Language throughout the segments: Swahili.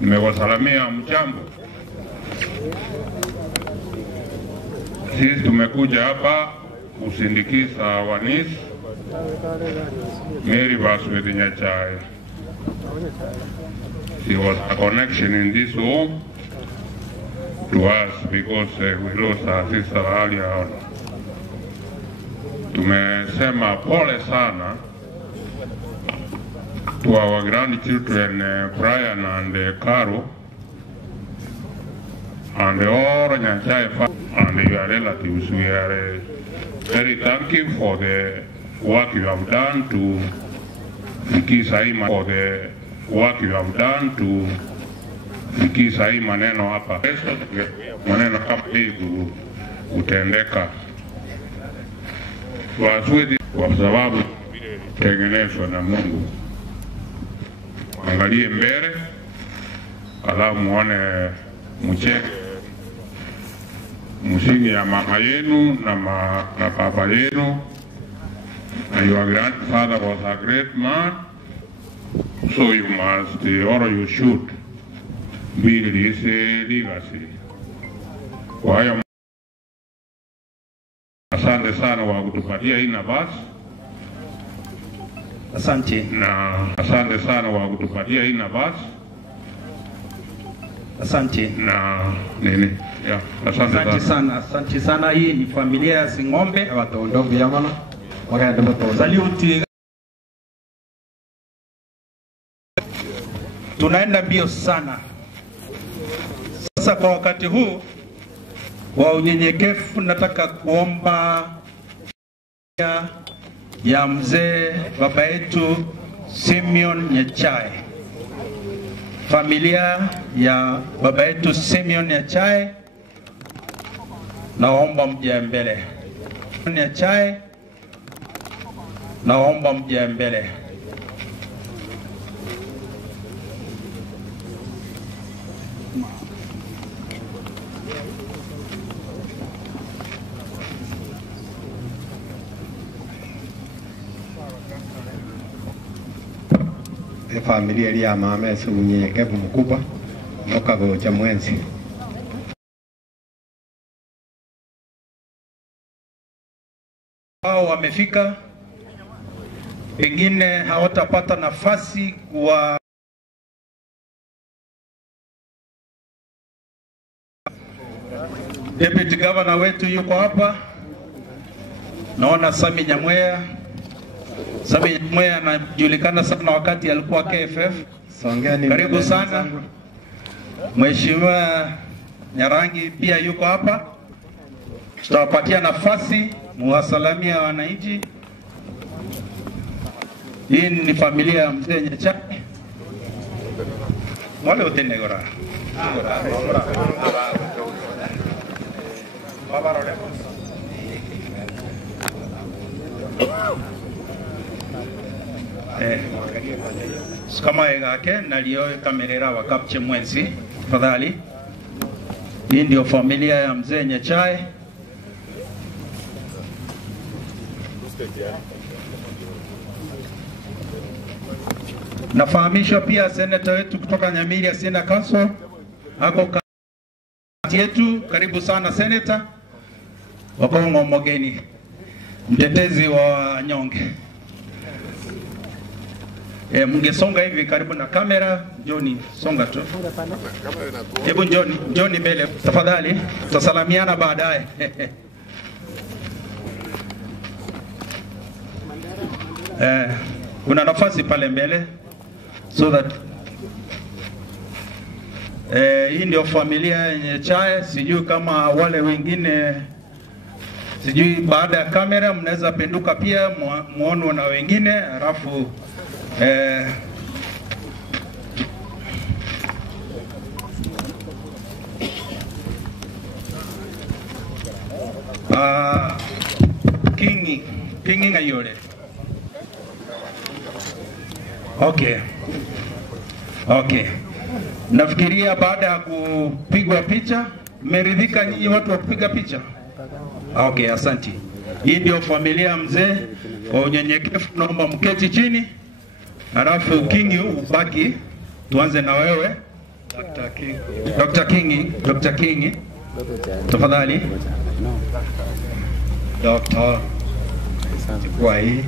Nimewasalamia mjambo. Sisi tumekuja hapa kusindikiza Wanis Mary Baswedi Nyachae. She was a connection in this home to us because we lost our sister earlier on. Tumesema pole sana to our grandchildren Brian and Carol and all Nyachae family and your relatives. We are very thankful for the work you have done to fikisha hii maneno hapa. Maneno kama hii kutendeka kwa sababu tengenezwa na Mungu. Angalie mbele, alafu muone mcheke msingi ya mama yenu na baba yenu. And your grandfather was a great man, so you must or you should build his legacy. Kwa hiyo asante sana kwa kutupatia hii nafasi. Asante. Na asante sana kwa kutupatia hii nafasi. Asante. Na nini? Yeah, asante sana. Asante sana. Hii ni familia ya Sing'ombe. Watu ndogo yamana. Saluti. Tunaenda mbio sana. Sasa kwa wakati huu wa unyenyekevu nataka kuomba ya mzee baba yetu Simeon Nyachae. Familia ya baba yetu Simeon Nyachae, naomba mje mbele. Nyachae, naomba mje mbele. Familia ya mama si unyenyekevu mkubwa mwaka gocha mwenzi. Hao wamefika, pengine hawatapata nafasi kwa Deputy Governor wetu yuko hapa. Naona Sami Nyamweya. Sami Nyamweya anajulikana sana wakati alikuwa KFF. Songeni. Karibu sana. Mheshimiwa Nyarangi pia yuko hapa. Tutawapatia nafasi muwasalamia wananchi. Hii ni familia ya mzee Nyachae. Wale utenegora. Kama yake nalio kamerera wa kapche mwenzi tafadhali. Hii ndio familia ya mzee Nyachae. Nafahamishwa pia seneta wetu kutoka Nyamiri ya Sena Council ako kati yetu. Karibu sana seneta. Wakongo Mogeni, mtetezi wa nyonge. Mngesonga hivi karibu na kamera. Joni, songa tu. Hebu Joni mbele tafadhali. Tutasalamiana baadaye. Kuna nafasi pale mbele so that hii ndio familia yenye Nyachae. Sijui kama wale wengine, sijui baada ya kamera mnaweza penduka pia muone na wengine, alafu Kingi ngayole. Okay. Nafikiria baada ya kupigwa picha, mmeridhika nyinyi watu wa kupiga picha? Okay, asante. Hii ndio familia mzee. Kwa unyenyekevu naomba mketi chini. Halafu Kingi ubaki, tuanze na wewe. Dr. Kingi, tafadhali. Dr. Kwai,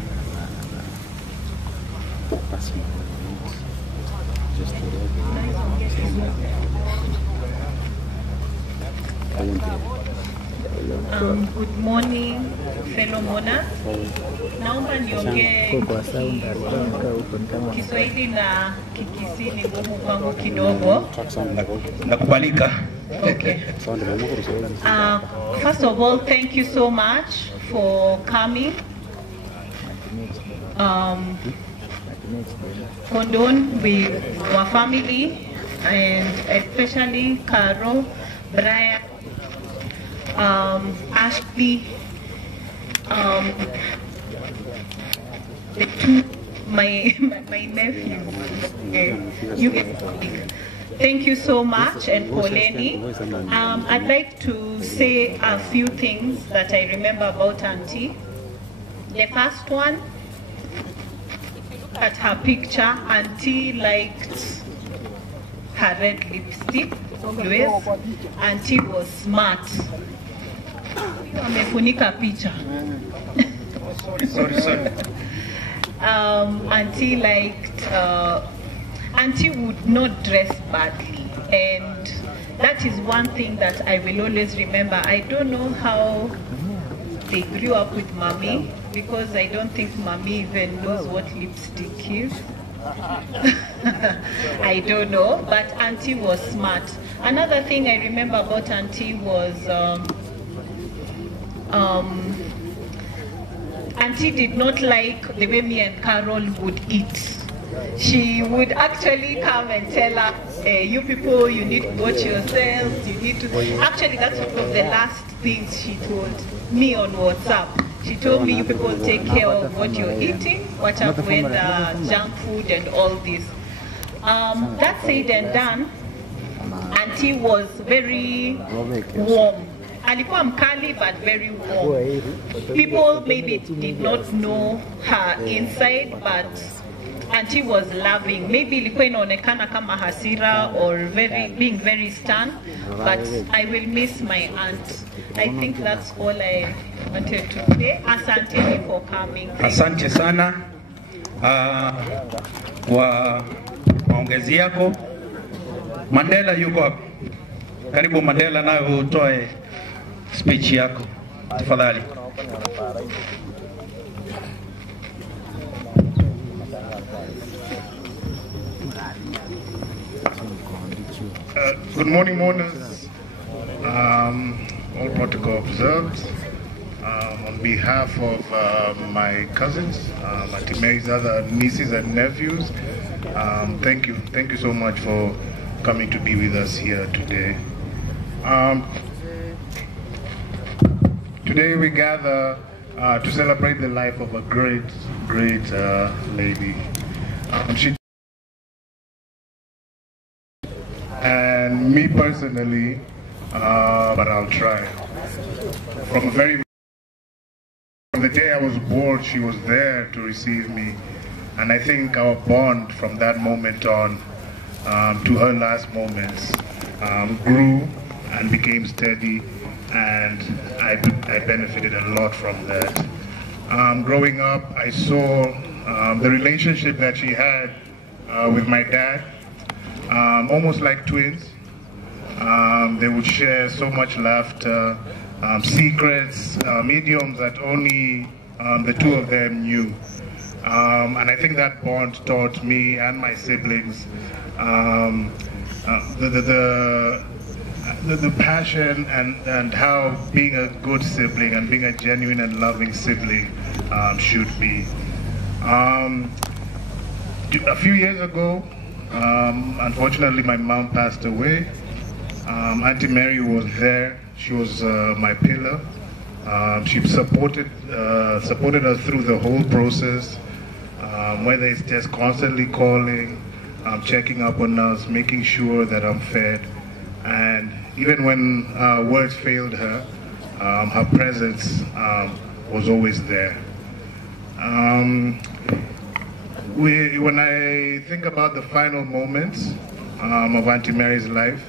Good morning fellow monarchs. Naomba niongee Kiswahili na Kikisii ni ngumu kwangu kidogo. Nakubalika. Okay. First of all, thank you so much for coming. Condone with our family and especially Carol, Brian, Ashley, the two, my nephews. You get thank you so much, and Poleni. I'd like to say a few things that I remember about Auntie. The first one, at her picture, Auntie liked her red lipstick. Always. Auntie was smart. Amefunika picha. Sorry. Auntie liked. Auntie would not dress badly, and that is one thing that I will always remember. I don't know how they grew up with Mommy, because I don't think Mommy even knows what lipstick is. I don't know, but Auntie was smart. Another thing I remember about Auntie was Auntie did not like the way me and Carol would eat. She would actually come and tell us, you people, you need to watch yourselves, you need to... Actually, that's one of the last things she told me on WhatsApp. She told me, you people take care of what you're eating, watch out with junk food and all this. That said and done, Auntie was very warm. Alikuwa mkali, but very warm. People maybe did not know her inside, but Auntie was loving. Maybe ilikuwa inaonekana kama hasira or being very stern, but I will miss my aunt. I think that's all I wanted to say. Asante for coming. Asante sana kwa maongezi yako. Mandela yuko wapi? Karibu Mandela, nawe utoe speech yako. Tafadhali. Good morning, mourners. All protocol observed. On behalf of my cousins, Auntie Mary's other nieces and nephews, thank you so much for coming to be with us here today. Today we gather to celebrate the life of a great lady. And me personally, but I'll try. From the day I was born, she was there to receive me, and I think our bond from that moment on to her last moments grew and became steady, and I benefited a lot from that. Growing up, I saw the relationship that she had with my dad, almost like twins. They would share so much laughter, secrets, idioms that only the two of them knew. And I think that bond taught me and my siblings the passion and how being a good sibling and being a genuine and loving sibling should be. A few years ago, unfortunately, my mom passed away. Auntie Mary was there. She was my pillar. She supported us through the whole process, whether it's just constantly calling, checking up on us, making sure that I'm fed. And even when words failed her, her presence was always there. When I think about the final moments, of Auntie Mary's life.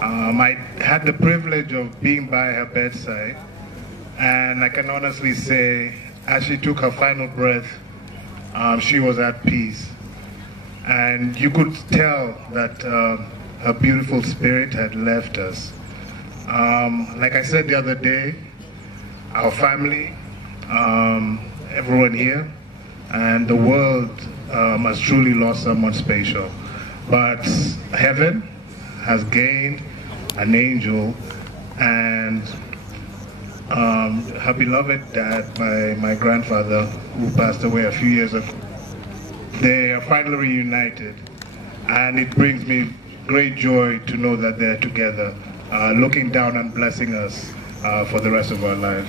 I had the privilege of being by her bedside, and I can honestly say, as she took her final breath, she was at peace. And you could tell that her beautiful spirit had left us. Like I said the other day, our family, everyone here, and the world has truly lost someone special. But heaven has gained an angel, and her beloved dad, my grandfather, who passed away a few years ago, they are finally reunited, and it brings me great joy to know that they're together, looking down and blessing us for the rest of our lives.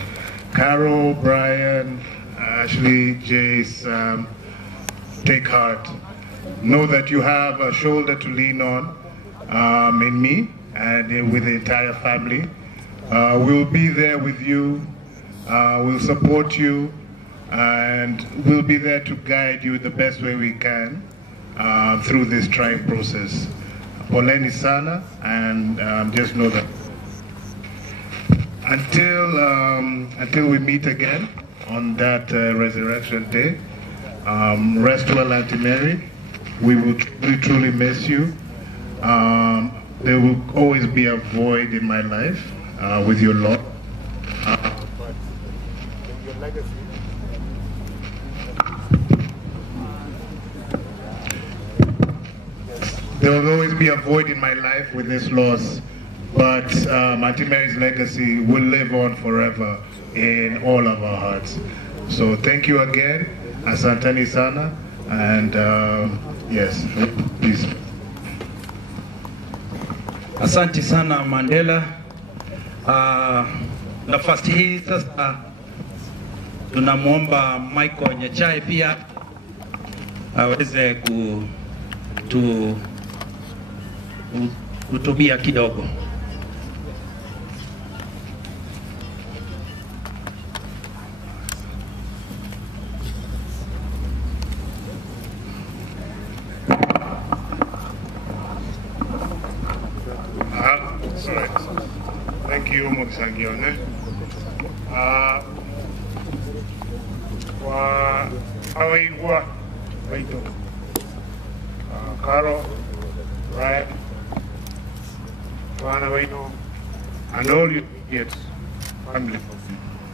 Carol, Brian, Ashley, Jace, take heart. Know that you have a shoulder to lean on in me and with the entire family. We'll be there with you, we'll support you, and we'll be there to guide you the best way we can through this trying process. Poleni sana, and just know that until we meet again on that resurrection day, rest well, Auntie Mary. We will truly miss you. There will always be a void in my life with your love. Your legacy. There will always be a void in my life with this loss, but Auntie Mary's legacy will live on forever in all of our hearts. So thank you again, asanteni sana, and yes, please. Asante sana Mandela. Nafasi hii sasa tunamwomba Michael Nyachae pia aweze kutubia kidogo. Sorry. Thank you, Mokisangione. Hawaigua, waito. Carol, Brian, Joanna Waino, and all your immediate family from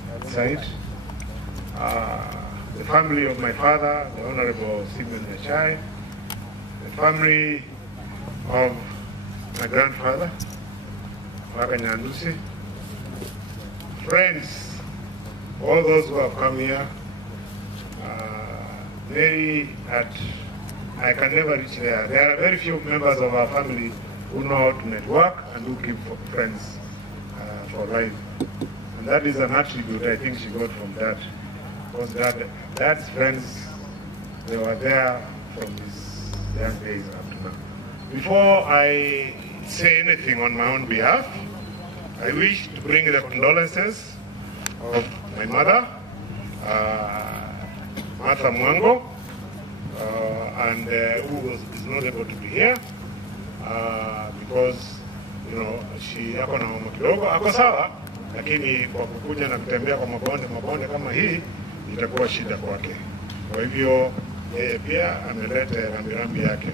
that side. The family of my father, the Honorable Stephen Nyachae, the family of my grandfather, Waka Nyandusi, friends, all those who have come here. I can never reach there. There are very few members of our family who know how to network and who keep friends for life. And that is an attribute I think she got from Dad. Because Dad's friends, they were there from his young days up to now. Before I say anything on my own behalf, I wish to bring the condolences of my mother, Martha Mwango, and who is not able to be here because she ako na mama kidogo, ako sawa, lakini kwa kukuja na kutembea kwa mabonde kama hii itakuwa shida kwake. Kwa hivyo yeye pia ameleta rambirambi yake.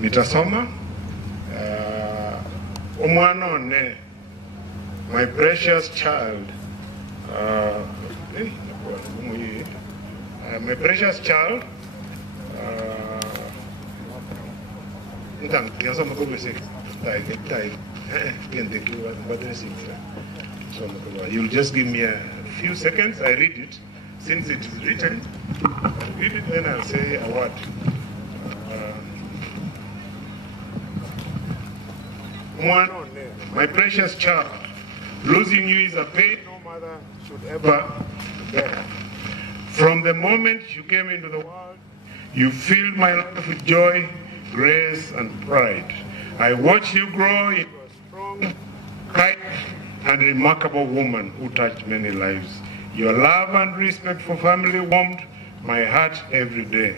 Nitasoma umwanone, my precious child, my precious child, you'll just give me a few seconds. I read it. Since it is written, I'll read it, then I'll say a word. My precious child, losing you is a pain no mother should ever bear. From the moment you came into the world, you filled my life with joy, grace, and pride. I watched you grow into a strong, kind, and remarkable woman who touched many lives. Your love and respect for family warmed my heart every day.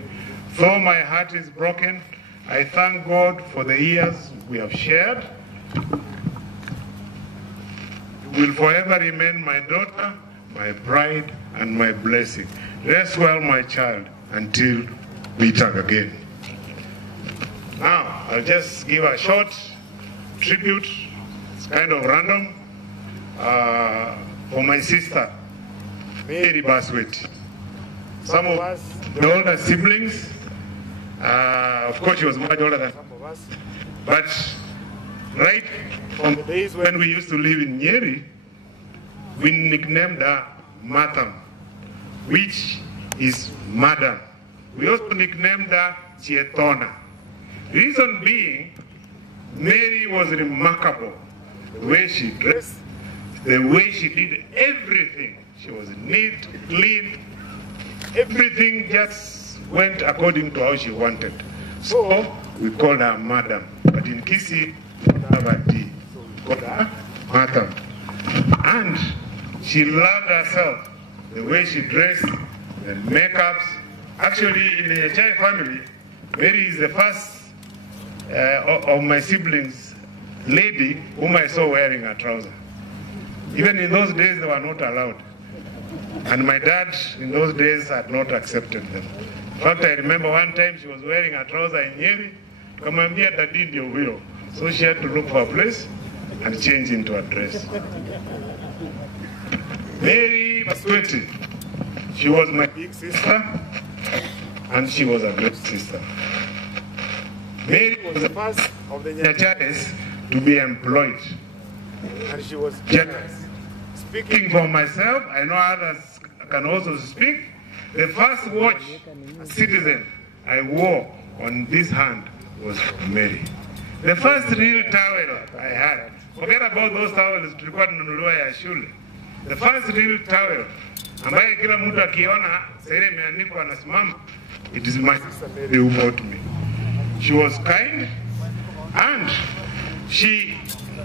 Though my heart is broken, I thank God for the years we have shared. You will forever remain my daughter, my pride, and my blessing. Rest well, my child, until we talk again. Now, I'll just give a short tribute. It's kind of random. For my sister, Mary Baswet. Some of us, the older siblings, of course she was much older than some of us, but right from the days when we used to live in Nyeri, we nicknamed her Matam, which is Madam. We also nicknamed her Chietona. Reason being, Mary was remarkable. The way she dressed, the way she did everything. She was neat, clean. Everything just went according to how she wanted. So we called her Madam. But in Kisii, we have a D. So we called her Madam. And she loved herself. The way she dressed, the makeups. Actually, in the Nyachai family, Mary is the first of my siblings lady whom I saw wearing a trouser. Even in those days, they were not allowed. And my dad, in those days, had not accepted them. In fact, I remember one time she was wearing a trouser in Nyeri. Kamambia dadi ndio huyo. So she had to look for a place and change into a dress. Mary Baswet, she was my big sister, and she was a great sister. Mary was the first of the Nyachais to be employed, and she was generous. Speaking for myself, I know others can also speak. The first watch, a citizen, I wore on this hand was from Mary. The first real towel I had, forget about those towels tulikuwa tunanunuliwa ya shule. The first real towel ambaye kila mtu akiona sasa imeandikwa anasimama, it is my sister Mary who bought me. She was kind, and she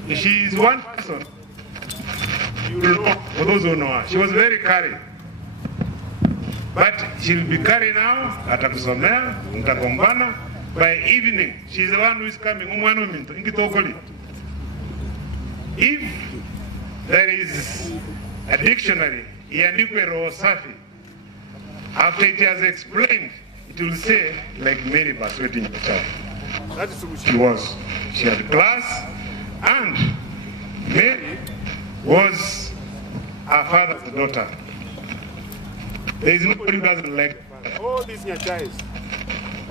is one person, you know, for those who know her, she was very caring. But she'll be carrying now, atakusomea, mtagombana. By evening, she's the one who is coming. If there is a dictionary, iandikwe roho safi, after it has explained, it will say, like Mary Baswet in the child. That is who she was. She had class, and Mary was her father's daughter. There is nobody who doesn't like her. All these Nyachais,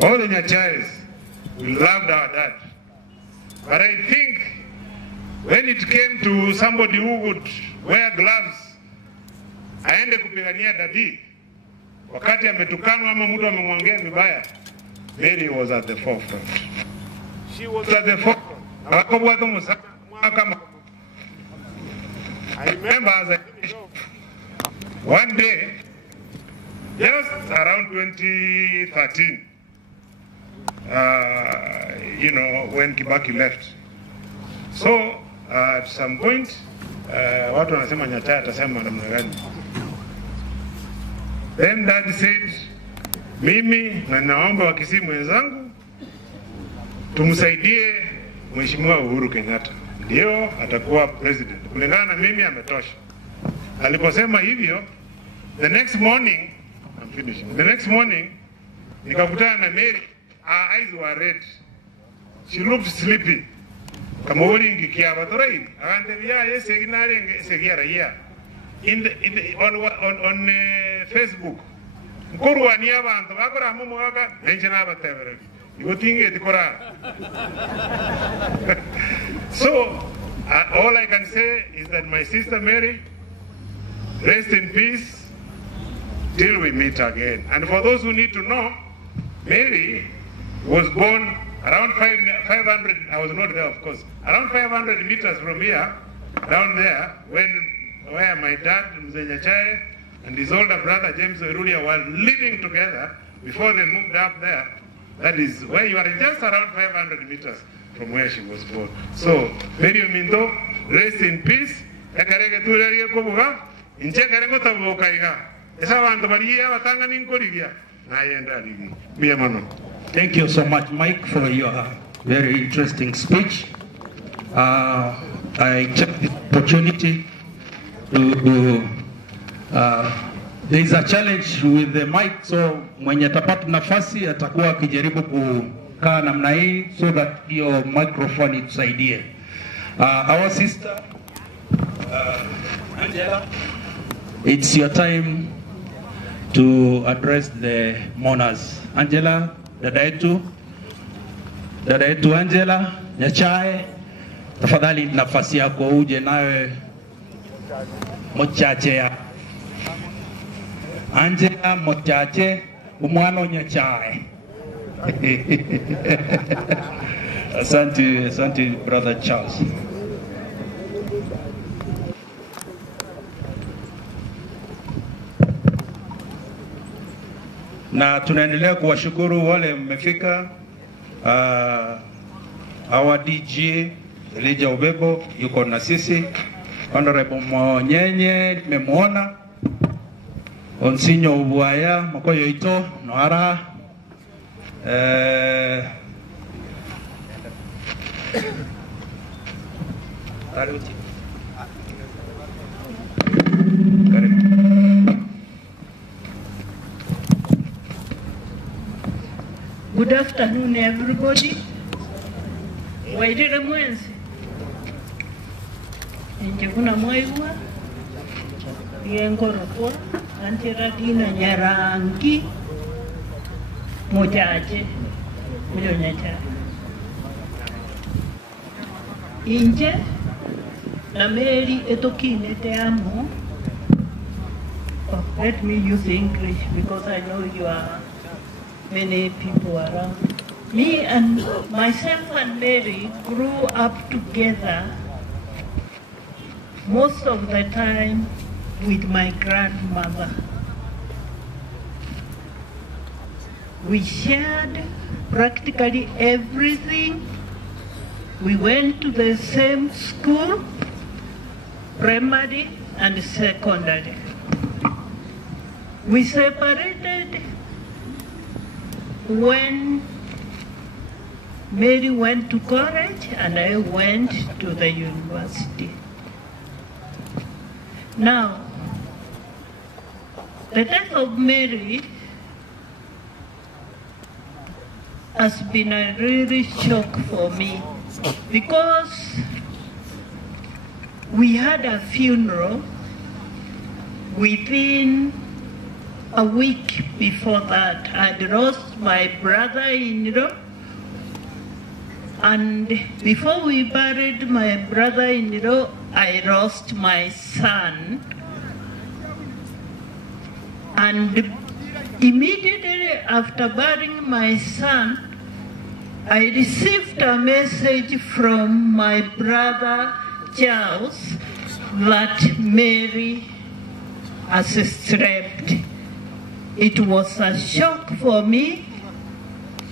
all the Nyachais, we loved our dad. But I think when it came to somebody who would wear gloves, aende kupigania dadi, wakati ametukanwa ama mtu amemwongea vibaya, Mary was at the forefront. She was at the forefront. I remember as I finished, one day, just around 2013, you know, when Kibaki left. So, at some point, watu wanasema Nyachai atasema namna gani. Then Dad said, mimi na naomba wakisi mwenzangu, tumsaidie Mheshimiwa Uhuru Kenyatta. Ndio atakuwa president. Kulingana na mimi ametosha. Aliposema hivyo, the next morning, I'm finishing. The next morning, nikakutana na Mary, her eyes were red. She looked sleepy. Kama woni ngikia batorai, andelia yese ginare segiara ya. On Facebook. Nkorwa ni abantu bakora mu mwaka enjena batevere. Igotinge dikora. So, all I can say is that my sister Mary, rest in peace till we meet again. And for those who need to know, Mary was born around 500, I was not there of course, around 500 meters from here, down there, where my dad, Mzee Nyachai, and his older brother, James Oirulia, were living together before they moved up there. That is where you are, just around 500 meters from where she was born. So, Mary Omindo, rest in peace. Ekarege tulerie kobuga, inche karengo tabuka iga. Esa bantu bariya batanga ninkorigia. Na yenda ligi. Mia mano. Thank you so much, Mike, for your very interesting speech. I took the opportunity to there is a challenge with the mic, so mwenye atapata nafasi atakuwa akijaribu kukaa namna hii so that your microphone itusaidie. Our sister Angela, it's your time to address the mourners. Angela, dada yetu Angela Nyachae, tafadhali nafasi yako uje nawe mochache ya Angela mochache umwano Nyachae. Asante brother Charles. Na tunaendelea kuwashukuru wale mmefika. Our DJ Elijah Ubebo yuko na sisi. Honorable Monyenye nimemuona. Onsinyo Ubuaya Makoyo Ito Noara. Good afternoon, everybody. Waitire mwenzi. Njikuna mwaiwa. Yengoropwa. Antira dina nyarangi. Mojaje. Mujo nyacha. Inje. Na meri etokine te amo. Oh, let me use English because I know you are many people around. Me and myself and Mary grew up together most of the time with my grandmother. We shared practically everything. We went to the same school, primary and secondary. We separated when Mary went to college and I went to the university. Now, the death of Mary has been a really shock for me because we had a funeral within a week before that. I'd lost my brother-in-law, and before we buried my brother-in-law, I lost my son. And immediately after burying my son, I received a message from my brother Charles that Mary has slept. It was a shock for me.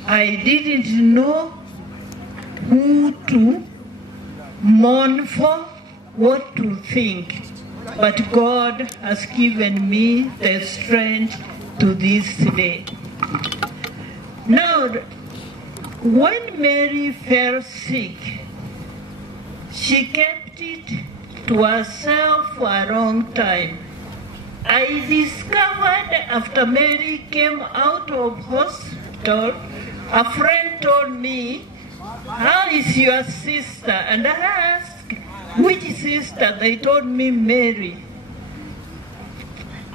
I didn't know who to mourn for, what to think. But God has given me the strength to this day. Now, when Mary fell sick, she kept it to herself for a long time. I discovered after Mary came out of hospital, a friend told me, "How is your sister?" And I asked, "Which sister?" They told me Mary.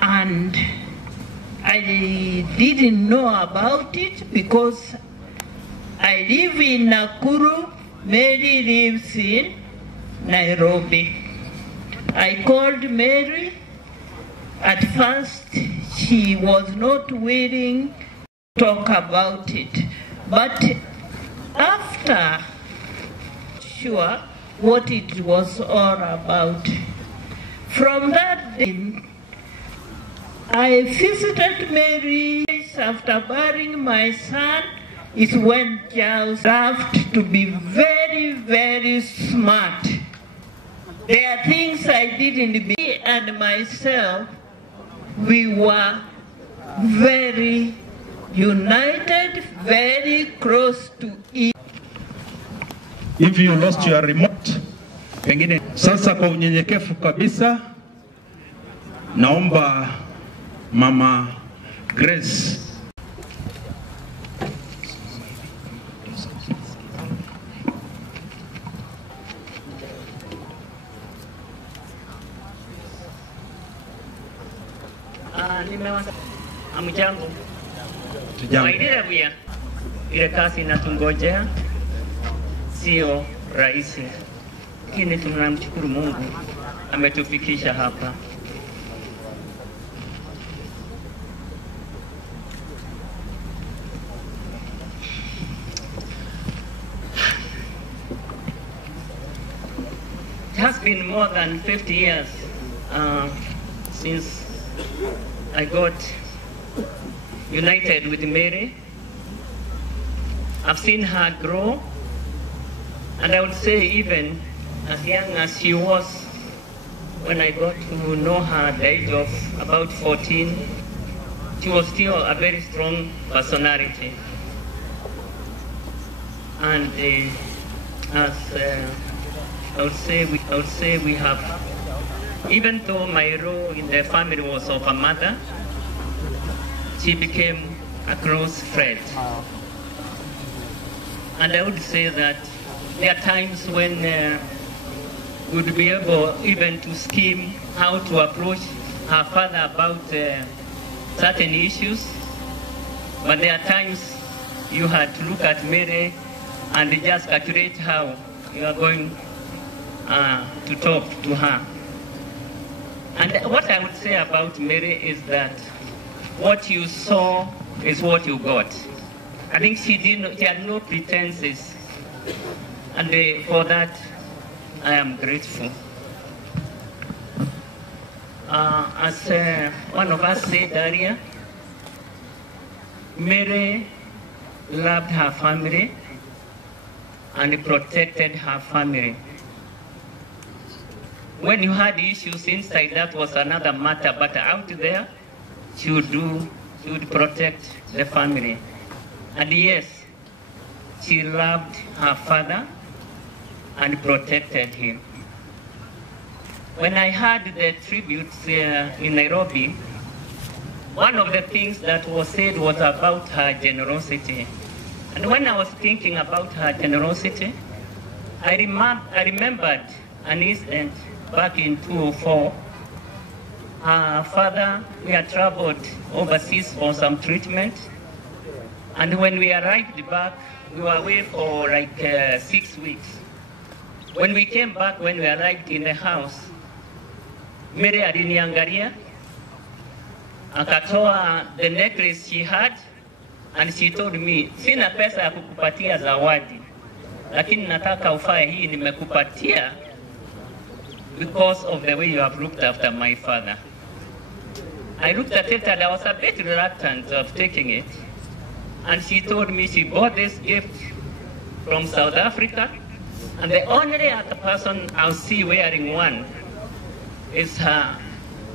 And I didn't know about it because I live in Nakuru, Mary lives in Nairobi. I called Mary. At first, she was not willing to talk about it. But after, sure what it was all about. From that day, I visited Mary after burying my son. Is when Charles loved to be very, very smart. There are things I didn't be, and myself, we were very, united very close to each. If you lost your remote, pengine sasa kwa unyenyekevu kabisa naomba Mama Grace Amujambo. Waidira buya. Ile kazi inatungojea sio rahisi, lakini tunamshukuru Mungu ametufikisha hapa. It has been more than 50 years since I got united with Mary. I've seen her grow, and I would say even as young as she was when I got to know her at the age of about 14, she was still a very strong personality. And as I would say we have, even though my role in the family was of a mother, she became a close friend. And I would say that there are times when we would be able even to scheme how to approach her father about certain issues. But there are times you had to look at Mary and just calculate how you are going to talk to her. And what I would say about Mary is that what you saw is what you got. I think she had no pretenses, and for that I am grateful. As one of us said earlier, Mary loved her family and protected her family. When you had issues inside, that was another matter, but out there, she would protect the family. And yes, she loved her father and protected him. When I heard the tributes in Nairobi, one of the things that was said was about her generosity. And when I was thinking about her generosity, I remembered an incident back in 2004. Her father, we had traveled overseas for some treatment. And when we arrived back, we were away for like 6 weeks. When we came back, when we arrived in the house, Mary aliniangalia, akatoa the necklace she had, and she told me, sina pesa ya kukupatia zawadi, lakini nataka ufae hii nimekupatia because of the way you have looked after my father. I looked at it and I was a bit reluctant of taking it. And she told me she bought this gift from South Africa, and the only other person I'll see wearing one is her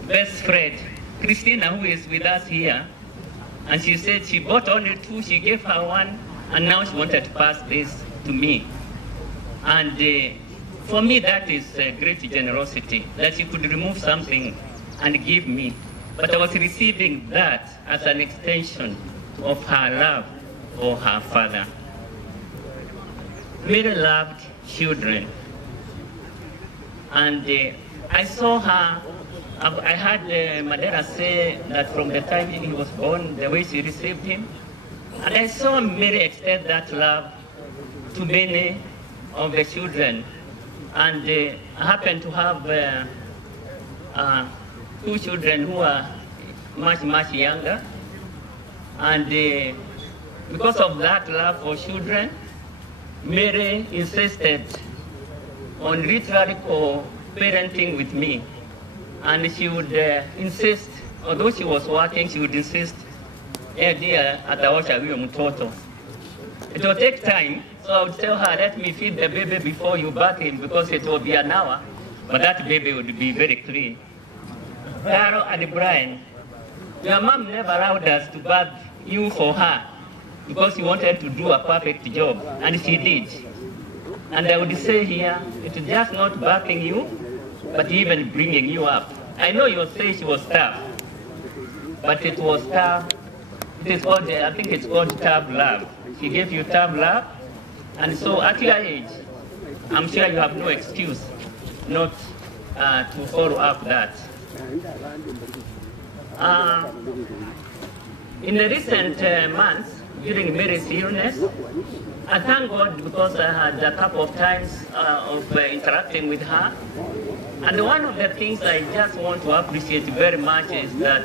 best friend, Christina, who is with us here. And she said she bought only 2, she gave her one, and now she wanted to pass this to me. And for me, that is great generosity, that she could remove something and give me. But I was receiving that as an extension of her love for her father. Mary loved children. And I saw her, I heard Madera say that from the time he was born, the way she received him. And I saw Mary extend that love to many of the children. And I happened to have 2 children who are much, much younger. And because of that love for children, Mary insisted on literally co-parenting with me. And she would insist, although she was working, she would insist, dear, ataosha huyo mtoto. It will take time, so I would tell her, let me feed the baby before you bath him, because it will be an hour, but that baby would be very clean. Carol and Brian, your mom never allowed us to bath you for her because you wanted to do a perfect job, and she did. And I would say here, it is just not backing you, but even bringing you up. I know you say she was tough, but it was tough. It is called, I think it's called tough love. She gave you tough love, and so at your age, I'm sure you have no excuse not to follow up that. In the recent months, during Mary's illness, I thank God because I had a couple of times of interacting with her. And one of the things I just want to appreciate very much is that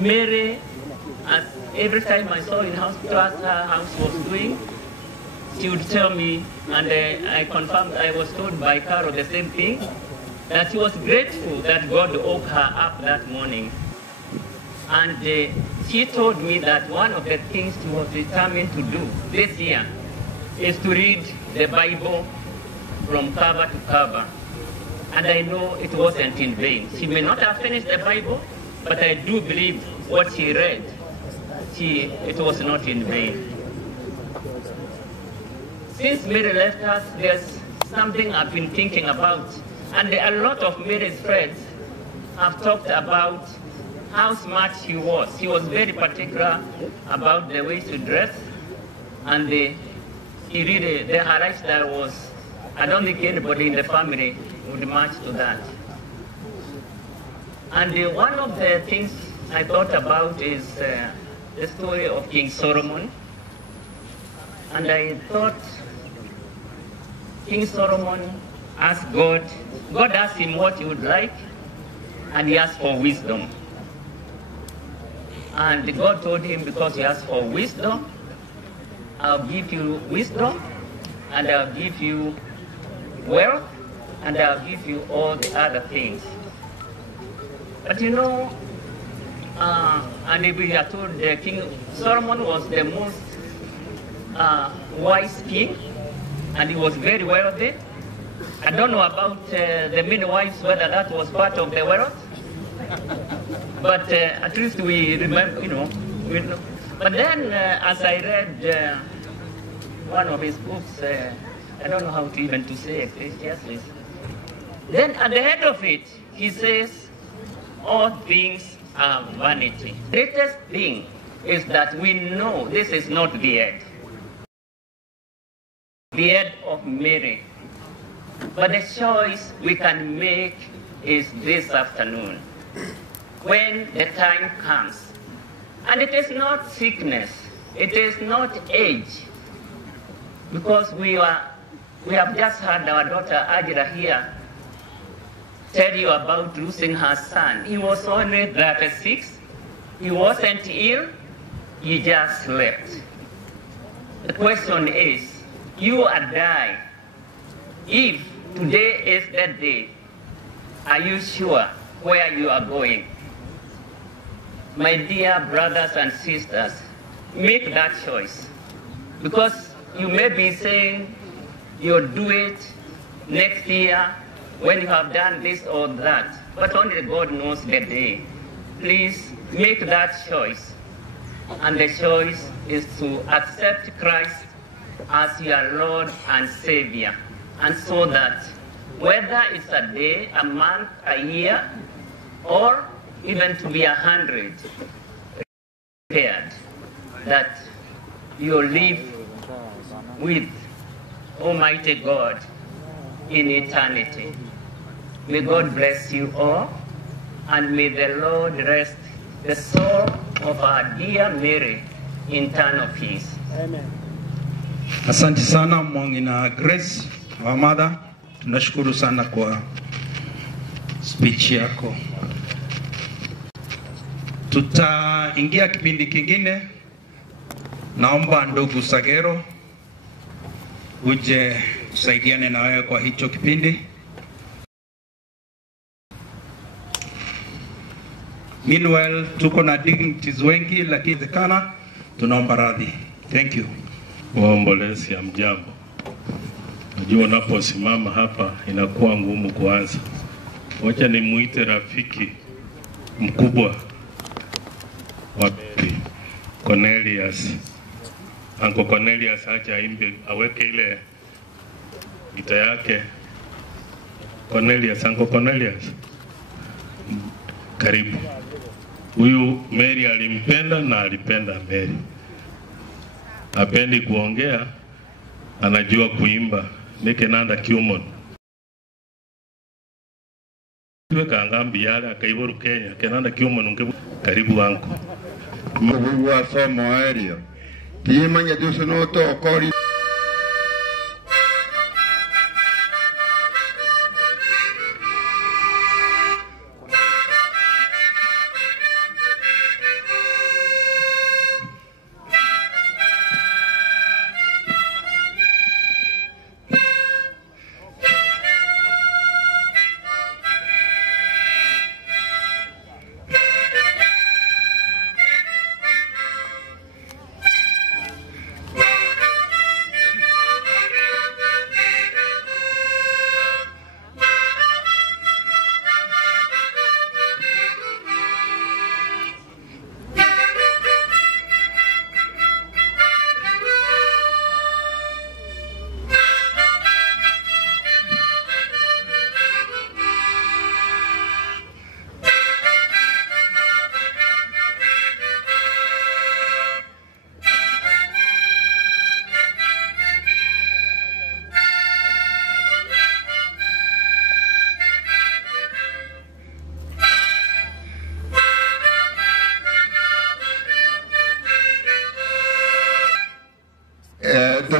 Mary, every time I saw in hospital as her house was doing, she would tell me, and I confirmed, I was told by Carol the same thing, that she was grateful that God woke her up that morning. And she told me that one of the things she was determined to do this year is to read the Bible from cover to cover. And I know it wasn't in vain. She may not have finished the Bible, but I do believe what she read, it was not in vain. Since Mary left us, there's something I've been thinking about. And a lot of Mary's friends have talked about how smart she was. She was very particular about the way she dressed, and her lifestyle was, I don't think anybody in the family would match to that. And one of the things I thought about is the story of King Solomon. And I thought King Solomon asked God asked him what he would like, and he asked for wisdom. And God told him, because he asked for wisdom, I'll give you wisdom, and I'll give you wealth, and I'll give you all the other things. But you know, and we are told King Solomon was the most wise king, and he was very wealthy. I don't know about the many wives, whether that was part of the wealth, but at least we remember, you know. But then, as I read one of his books, I don't know how to even to say it, then at the head of it, he says, all things are vanity. The greatest thing is that we know this is not the end of Mary. But the choice we can make is this afternoon, when the time comes. And it is not sickness, it is not age, because we have just had our daughter Ajira here tell you about losing her son. He was only 36, he wasn't ill, he just slept. The question is, you and I, if today is that day, are you sure where you are going? My dear brothers and sisters, make that choice. Because you may be saying you'll do it next year when you have done this or that, but only God knows the day. Please make that choice. And the choice is to accept Christ as your Lord and Savior. And so that whether it's a day, a month, a year, or even to be 100, prepared that you live with Almighty God in eternity. May God bless you all, and may the Lord rest the soul of our dear Mary in eternal peace. Amen. Asante sana Mwangina Grace wa mother, tunashukuru sana kwa speech yako. Tutaingia kipindi kingine. Naomba ndugu Sagero uje usaidiane na wewe kwa hicho kipindi. Meanwhile, tuko na dignitaries wengi, lakini zekana tunaomba radhi. Thank you. Waombolezi ya mjambo. Najua unaposimama hapa inakuwa ngumu kuanza. Wacha nimuite rafiki mkubwa wa Mary, Cornelius. Uncle Cornelius acha aimbe, aweke ile gita yake. Cornelius, Uncle Cornelius. Karibu. Huyu Mary alimpenda na alipenda Mary. Hapendi kuongea, anajua kuimba. Nike nanda kiumon. Weka ngambi yale akaiboru Kenya, kenanda kiumon unge karibu wangu. Mungu wa somo area. Timanya dusono to kori.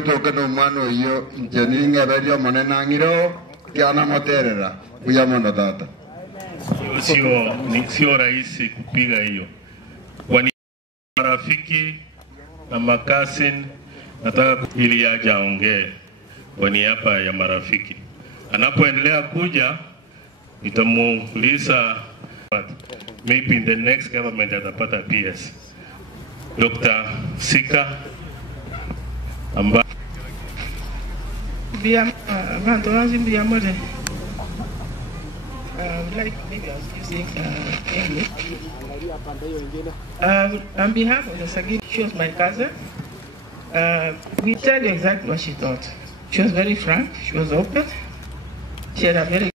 Toto no mano yo jeninga radio monena ngiro kiana moterera kuya mono tata. Sio rahisi kupiga hiyo. Kwa marafiki na makasin nataka ili aje aongee kwa niaba ya marafiki. Anapoendelea kuja nitamuuliza maybe in the next government atapata PS. Dr. Sika amba like maybe I was using English. On behalf of the Sagini, she was my cousin. We tell you exactly what she thought. She was very frank, she was open. She had a very...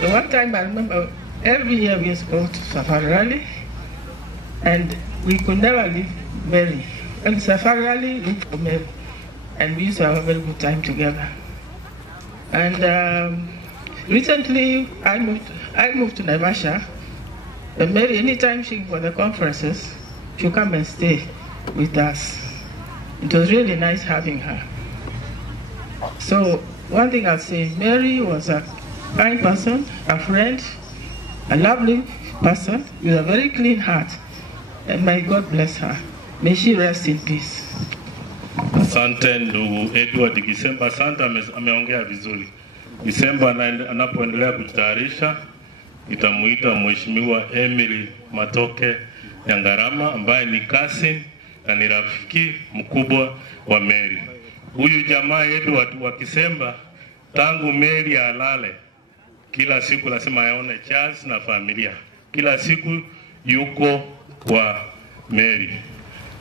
The one time I remember, every year we used to go to Safari Rally, and we could never leave Mary. And Safari Rally looked for Mary, and we used to have a very good time together. And recently, I moved to Naivasha, and Mary, anytime she for the conferences, she'll come and stay with us. It was really nice having her. So one thing I'll say, Mary was a kind person, a friend, a lovely person with a very clean heart, and may God bless her. May she rest in peace. Asante ndugu Edward Gisemba, asante, ameongea vizuri. Gisemba anapoendelea kujitayarisha, itamuita Mheshimiwa Emily Matoke Nyangarama ambaye ni cousin na ni rafiki mkubwa wa Mary. Huyu jamaa Edward wa Gisemba tangu Mary alale kila siku lazima aone Charles na familia. Kila siku yuko kwa Mary.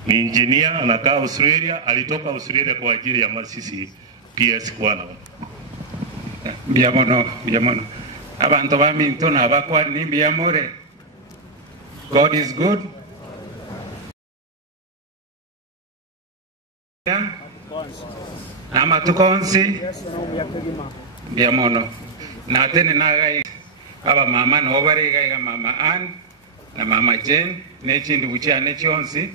Ni engineer, anakaa Australia, alitoka Australia kwa ajili ya masisi PS kwana. Biamono. Abantu bamintona abakwa ni biamore. God is good. Ama tukonsi. Biamono. Na tene na gai aba mama no bare gai mama Ann na mama Jane ne chindi bucha ne chonsi.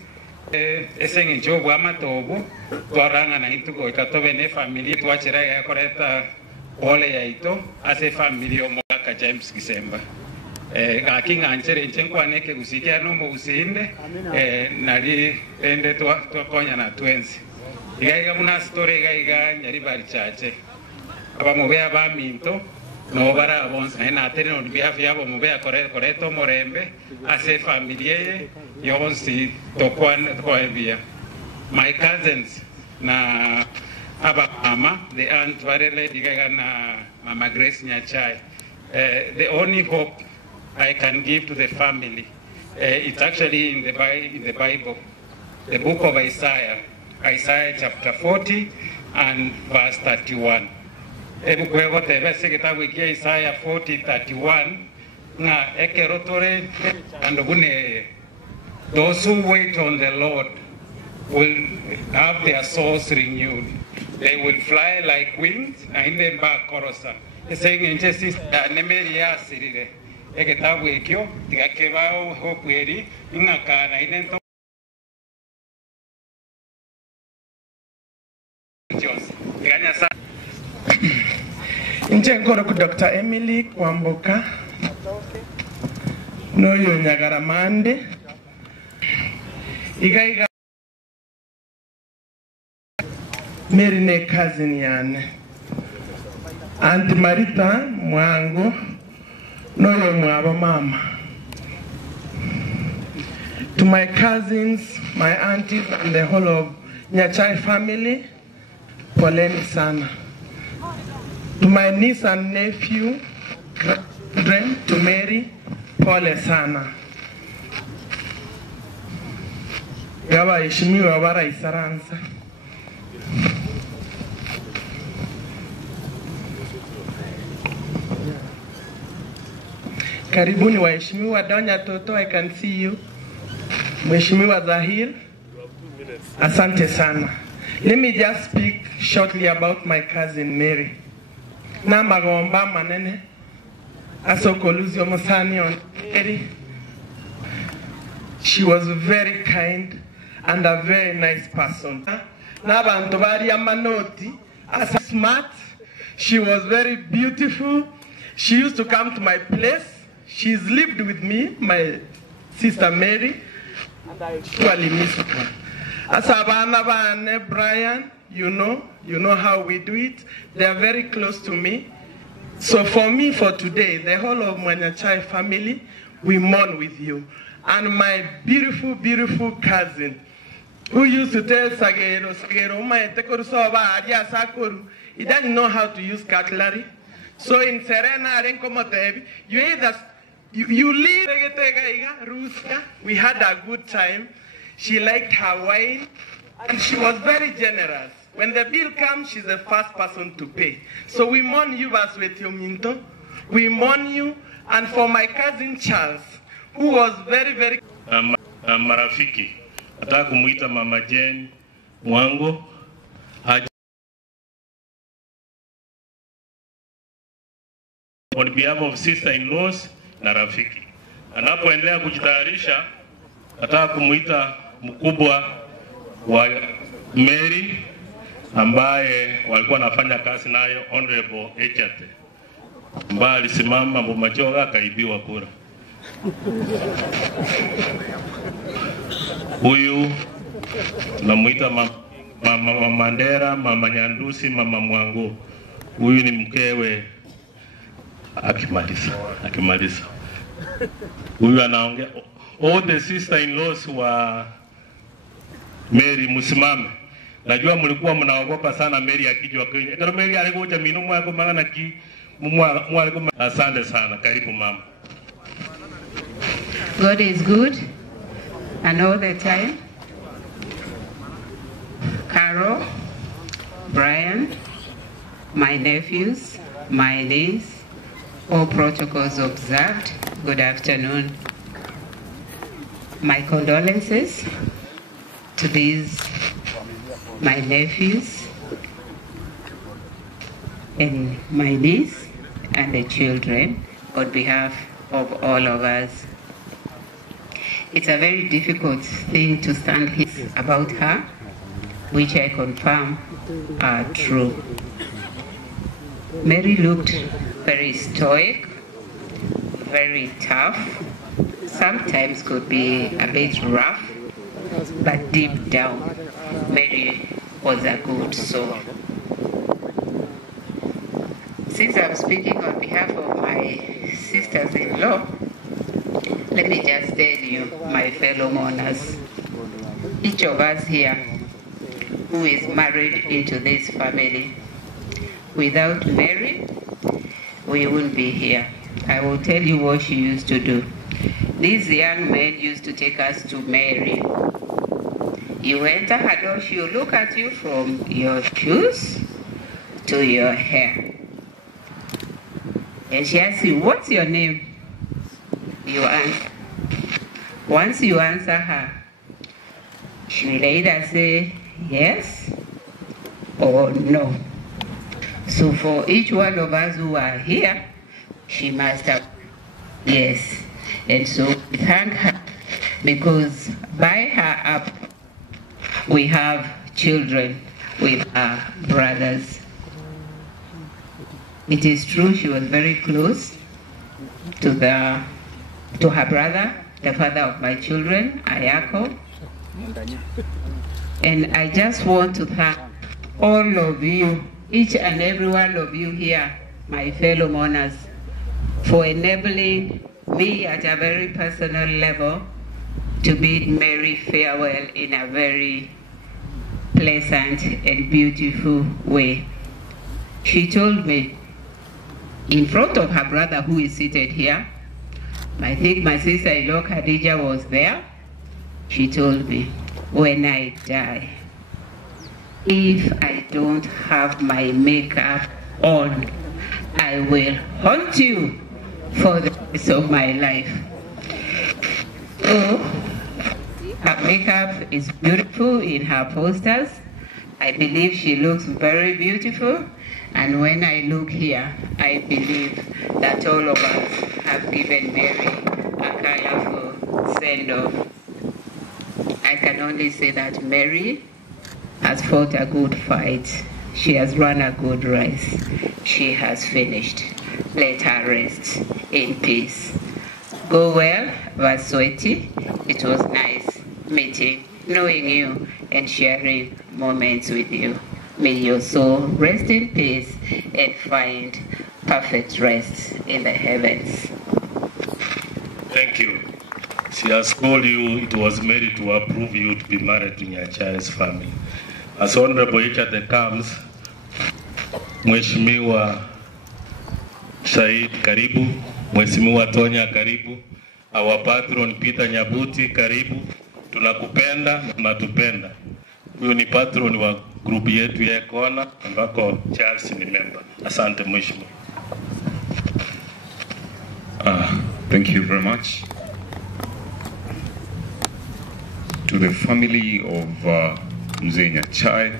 Esenge njobo amatobo twaranga na intuko ikatobe ne familia twachira ya koreta ole ya ito ase familia omaka James Gisemba akinga nchere nchenkwa neke gusikia nombo usinde nali ende twakonya na twensi igaiga muna story igaiga nyari bari chache aba mubea ba minto no bara abonsa na tere no behalf yabo mubea koreto morembe ase familia yonsi tokwan bia my cousins na aba mama the aunt varele digaga na mama Grace Nyachai. The only hope I can give to the family It's actually in the Bible, the book of Isaiah, Isaiah chapter 40 and verse 31. Ebukwego tebese kitabu kia Isaiah 40:31 nga ekerotore andogune, those who wait on the Lord will have their souls renewed. They will fly like wings and then back korosa. Saying in justice nemeria sirire. Ekitabu ekyo tikakebao hopueri ingakana idento. Nje nkoro ku Dr. Emily Kwamboka noyo Nyagaramande igaiga Mary ne cousin yane Aunt Marita Mwango noyo mwaba mama. To my cousins, my aunties and the whole of Nyachai family, poleni sana. To my niece and nephew, to Mary, pole sana. Gawa ishimiwa wara isaransa. Karibuni waheshimiwa Donya Toto, I can see you. Mheshimiwa Zahir, asante sana. Let me just speak shortly about my cousin Mary. Na magomba manene asokoluzio musani on Mary. She was very kind and a very nice person. Na bantu bari amanoti, as smart. She was very beautiful. She used to come to my place. She's lived with me, my sister Mary, and I truly miss her. Asabana Brian, you know how we do it. They are very close to me. So for me, for today, the whole of Mwanyachai family, we mourn with you. And my beautiful, beautiful cousin, who used to tell Sagero, he doesn't know how to use cutlery. So in Serena, you either you leave. We had a good time. She liked her wine, and she was very generous. When the bill comes, she's the first person to pay. So we mourn you, Vaswetio Minto. We mourn you, and for my cousin Charles, who was very, very... Marafiki, nataka kumuita Mama Jane Mwango. On behalf of sister-in-laws na rafiki. Anapoendelea kujitayarisha, nataka kumuita mkubwa wa Mary ambaye walikuwa nafanya kazi nayo, Honorable Echate, ambaye alisimama Mbumachoga akaibiwa kura. Huyu tunamuita Mama Mandera, Mama Nyandusi, Mama Mwango. Huyu ni mkewe akimaliza. Huyu anaongea. All the sister-in-laws wa Mary musimame. Najua mlikuwa mnaogopa sana Mary akijwa kwenye. Kama Mary alikuja minumu yako maana ki mwalikuwa. Asante sana. Karibu mama. God is good and all the time. Carol, Brian, my nephews, my niece, all protocols observed. Good afternoon. My condolences to these, my nephews and my niece and the children on behalf of all of us. It's a very difficult thing to stand here about her, which I confirm are true. Mary looked very stoic, very tough, sometimes could be a bit rough, but deep down, Mary was a good soul. Since I'm speaking on behalf of my sisters-in-law, let me just tell you, my fellow mourners, each of us here who is married into this family, without Mary, we wouldn't be here. I will tell you what she used to do. These young men used to take us to Mary. You enter her door, she'll look at you from your shoes to your hair. And she asks you, what's your name? You answer. Once you answer her, she will either say yes or no. So for each one of us who are here, she must have yes. And so we thank her because by her up, we have children with our brothers. It is true she was very close to her brother, the father of my children, Ayako. And I just want to thank all of you, each and every one of you here, my fellow mourners, for enabling me at a very personal level to bid Mary farewell in a very pleasant and beautiful way. She told me, in front of her brother who is seated here, I think my sister-in-law Khadija was there, she told me, when I die, if I don't have my makeup on, I will haunt you for the rest of my life. So, her makeup is beautiful in her posters. I believe she looks very beautiful. And when I look here, I believe that all of us have given Mary a colorful send-off. I can only say that Mary has fought a good fight. She has run a good race. She has finished. Let her rest in peace. Go well, Vasweti. It was nice meeting, knowing you, and sharing moments with you. May your soul rest in peace and find perfect rest in the heavens. Thank you. She has called you, it was Mary to approve you to be married to Nyachae's family. As Honorable Richard comes, Mheshimiwa Said karibu, Mheshimiwa Tonya karibu, our patron Peter Nyabuti karibu, tunakupenda na tunatupenda. Huyu ni patron wa grupu yetu ya Kona ambako Charles ni member. Asante Mheshimiwa. Thank you very much. To the family of Mzee Nyachae,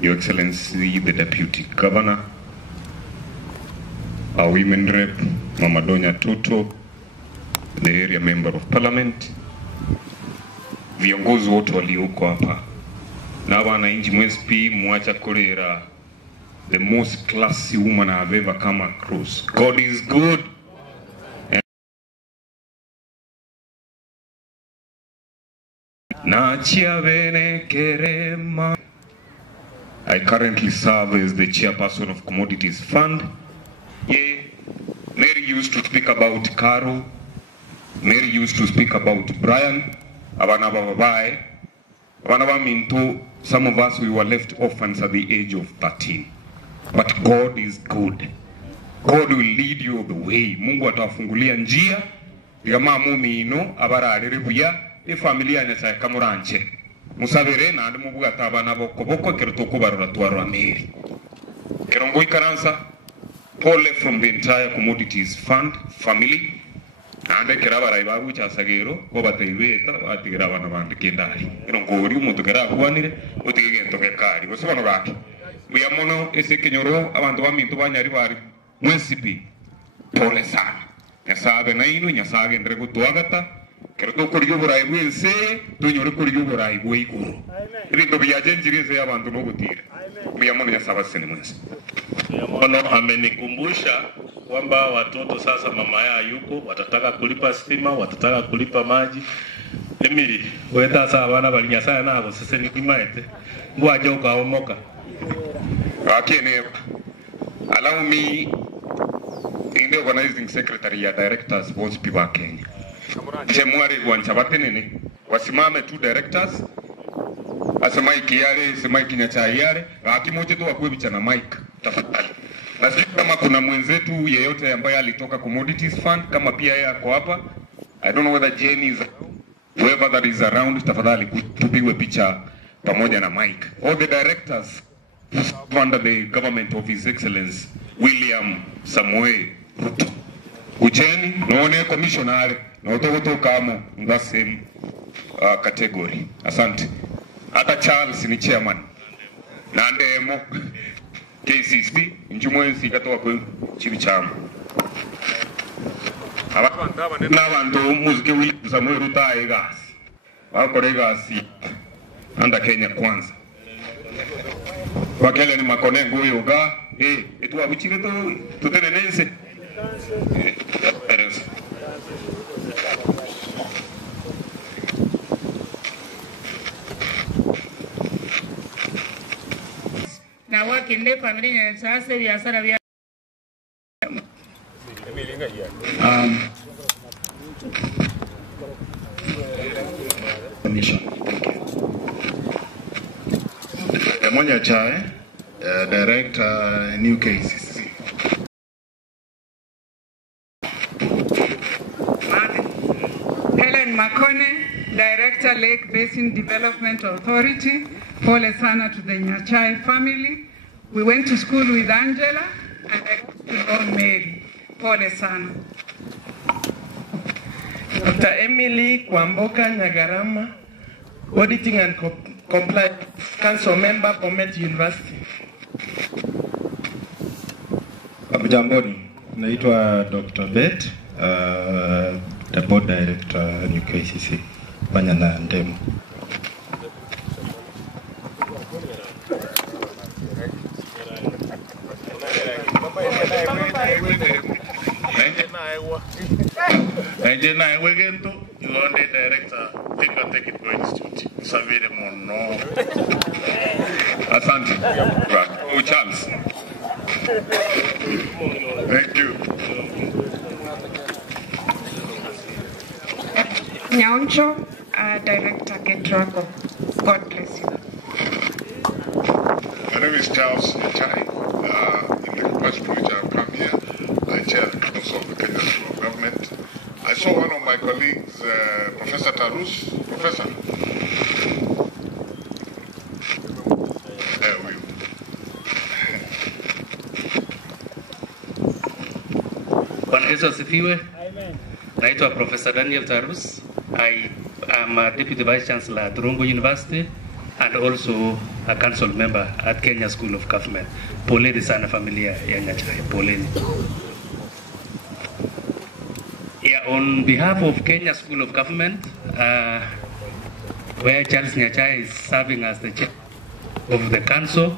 Your Excellency the Deputy Governor, our women rep, Mama Donya Toto, the area member of parliament, viongozi wote walioko hapa, na wananchi mwespi mwacha kolera, the most classy woman I've ever come across. God is good. I currently serve as the chairperson of Commodities Fund. Yeah, Mary used to speak about Carol. Mary used to speak about Brian. Some of us, we were left orphans at the age of 13. But God is good. God will lead you the way. Mungu atafungulia njia. Kama mumi ino abara alirebuya e familia Nyachae kamuranche. Musabere na andi mubuga tabana boko kertoko barura tuarwa Mary. Kerongoi karansa. Pole from the entire Commodities Fund family. Ande kerabara ibabu cha sagero ko bataiweta batigiraba nabandi kendari. Kerongori umuntu kerabuanire utigigento kekari. Bosebano gaki. Buyamono ese kenyoro abantu bamintu banyari bari mwesipi. Pole sana. Nyasabe na inu nyasabe ndrego tuagata. Kerto kuriyo burai bwense tunyore kuriyo burai bweikuru. Rindo biyajenjirize abantu no gutira. Buyamono nyasaba sene mwense. Buyamono amenikumbusha kwamba watoto sasa mama yao yuko, watataka kulipa stima, watataka kulipa maji. Emiri, weta saa bana bali Nyasaye nabo sasa ni kimaete. Ngwaje ukaomoka. Akene allow me in the organizing secretary ya directors sports people Kenya. Jemwari wanchabatenene wasimame two directors asema ikiare sema Nyachae yale akimoje tu akwe bichana Mike tafadhali Na sijui kama kuna mwenzetu yeyote ambaye alitoka Commodities Fund kama pia yeye ako hapa. I don't know whether Jane is whoever that is around, tafadhali tupigwe picha pamoja na Mike. All the directors under the government of His Excellency William Samoei Ruto. Kujeni naone commissioner na utoka kama ngasem category. Asante. Hata Charles ni chairman. Na ndemo KCSB njumwensi katoka kwa chibichama. N'abantu muziki William Samoei Ruto aigas. Bakorega si anda Kenya kwanza. Wakele ni makone nguyo ga etu abichire to tutenenense. Na wakinde familia na sasa biashara vya Monya Chai, Director, New KCC. Helen Makone, Director, Lake Basin Development Authority. Pole sana to the Nyachai family. We went to school with Angela and I got to know Mary. Pole sana. Dr. Emily Kwamboka Nyagarama, Auditing and Compliance Council Member, Bomet University. Abujamboni, naitwa Dr. Bet, the Board Director New KCC, Banyana Ndemu. Nigeria Wegento, you are the Director, Think and Take It Go Institute. Savere Mono. Asante. Right. Charles. Thank you. Nyauncho, Director Ketrago. God bless you. My name is Charles Chai. In the capacity for which I have come here, I chair the Council of the Kenya School of Government. I saw one of my colleagues, Professor Tarus. Professor. There we go. Bwana Yesu asifiwe. Naitwa Professor Daniel Tarus. I am a Deputy Vice Chancellor at Rongo University and also a council member at Kenya School of Government. Poleni sana familia ya Nyachai. Poleni. Yeah, on behalf of Kenya School of Government, where Charles Nyachai is serving as the chair of the council,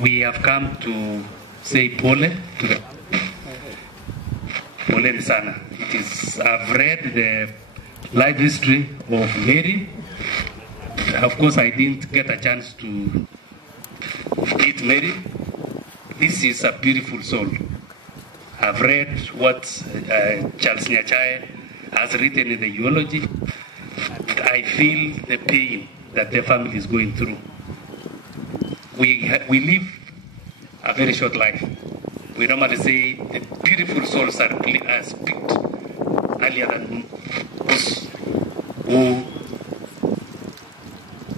we have come to say pole to the Poleni sana. It is, I've read the life history of Mary. Of course, I didn't get a chance to meet Mary. This is a beautiful soul. I've read what Charles Nyachai has written in the eulogy. I feel the pain that the family is going through. We live a very short life. We normally say the beautiful souls are picked earlier than those who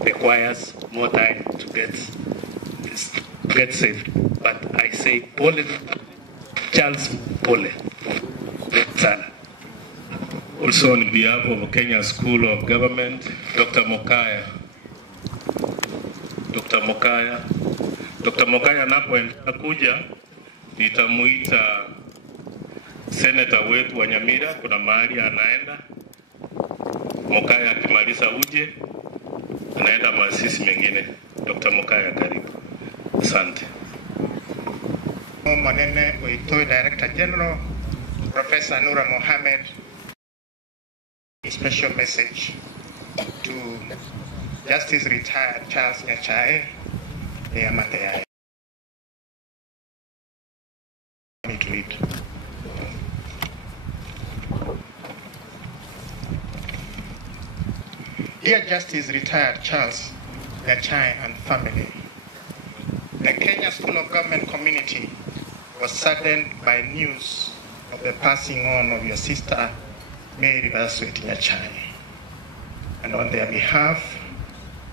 requires more time to get saved. But I say Pole, Charles Pole. Also on behalf of Kenya School of Government, Dr. Mokaya. Dr. Mokaya anapoenda kuja nitamuita senator wetu wa Nyamira, kuna mahali anaenda. Mokaya akimaliza uje, anaenda maasisi mengine. Dr. Mokaya karibu. Asante. Manene Oitoi Director General, Professor Nura Mohammed, a special message to Justice Retired Charles Nyachai Amateai. Me to read. Dear Justice Retired Charles Nyachai and family, the Kenya School of Government community was saddened by news of the passing on of your sister, Mary Baswet Nyachai. And on their behalf,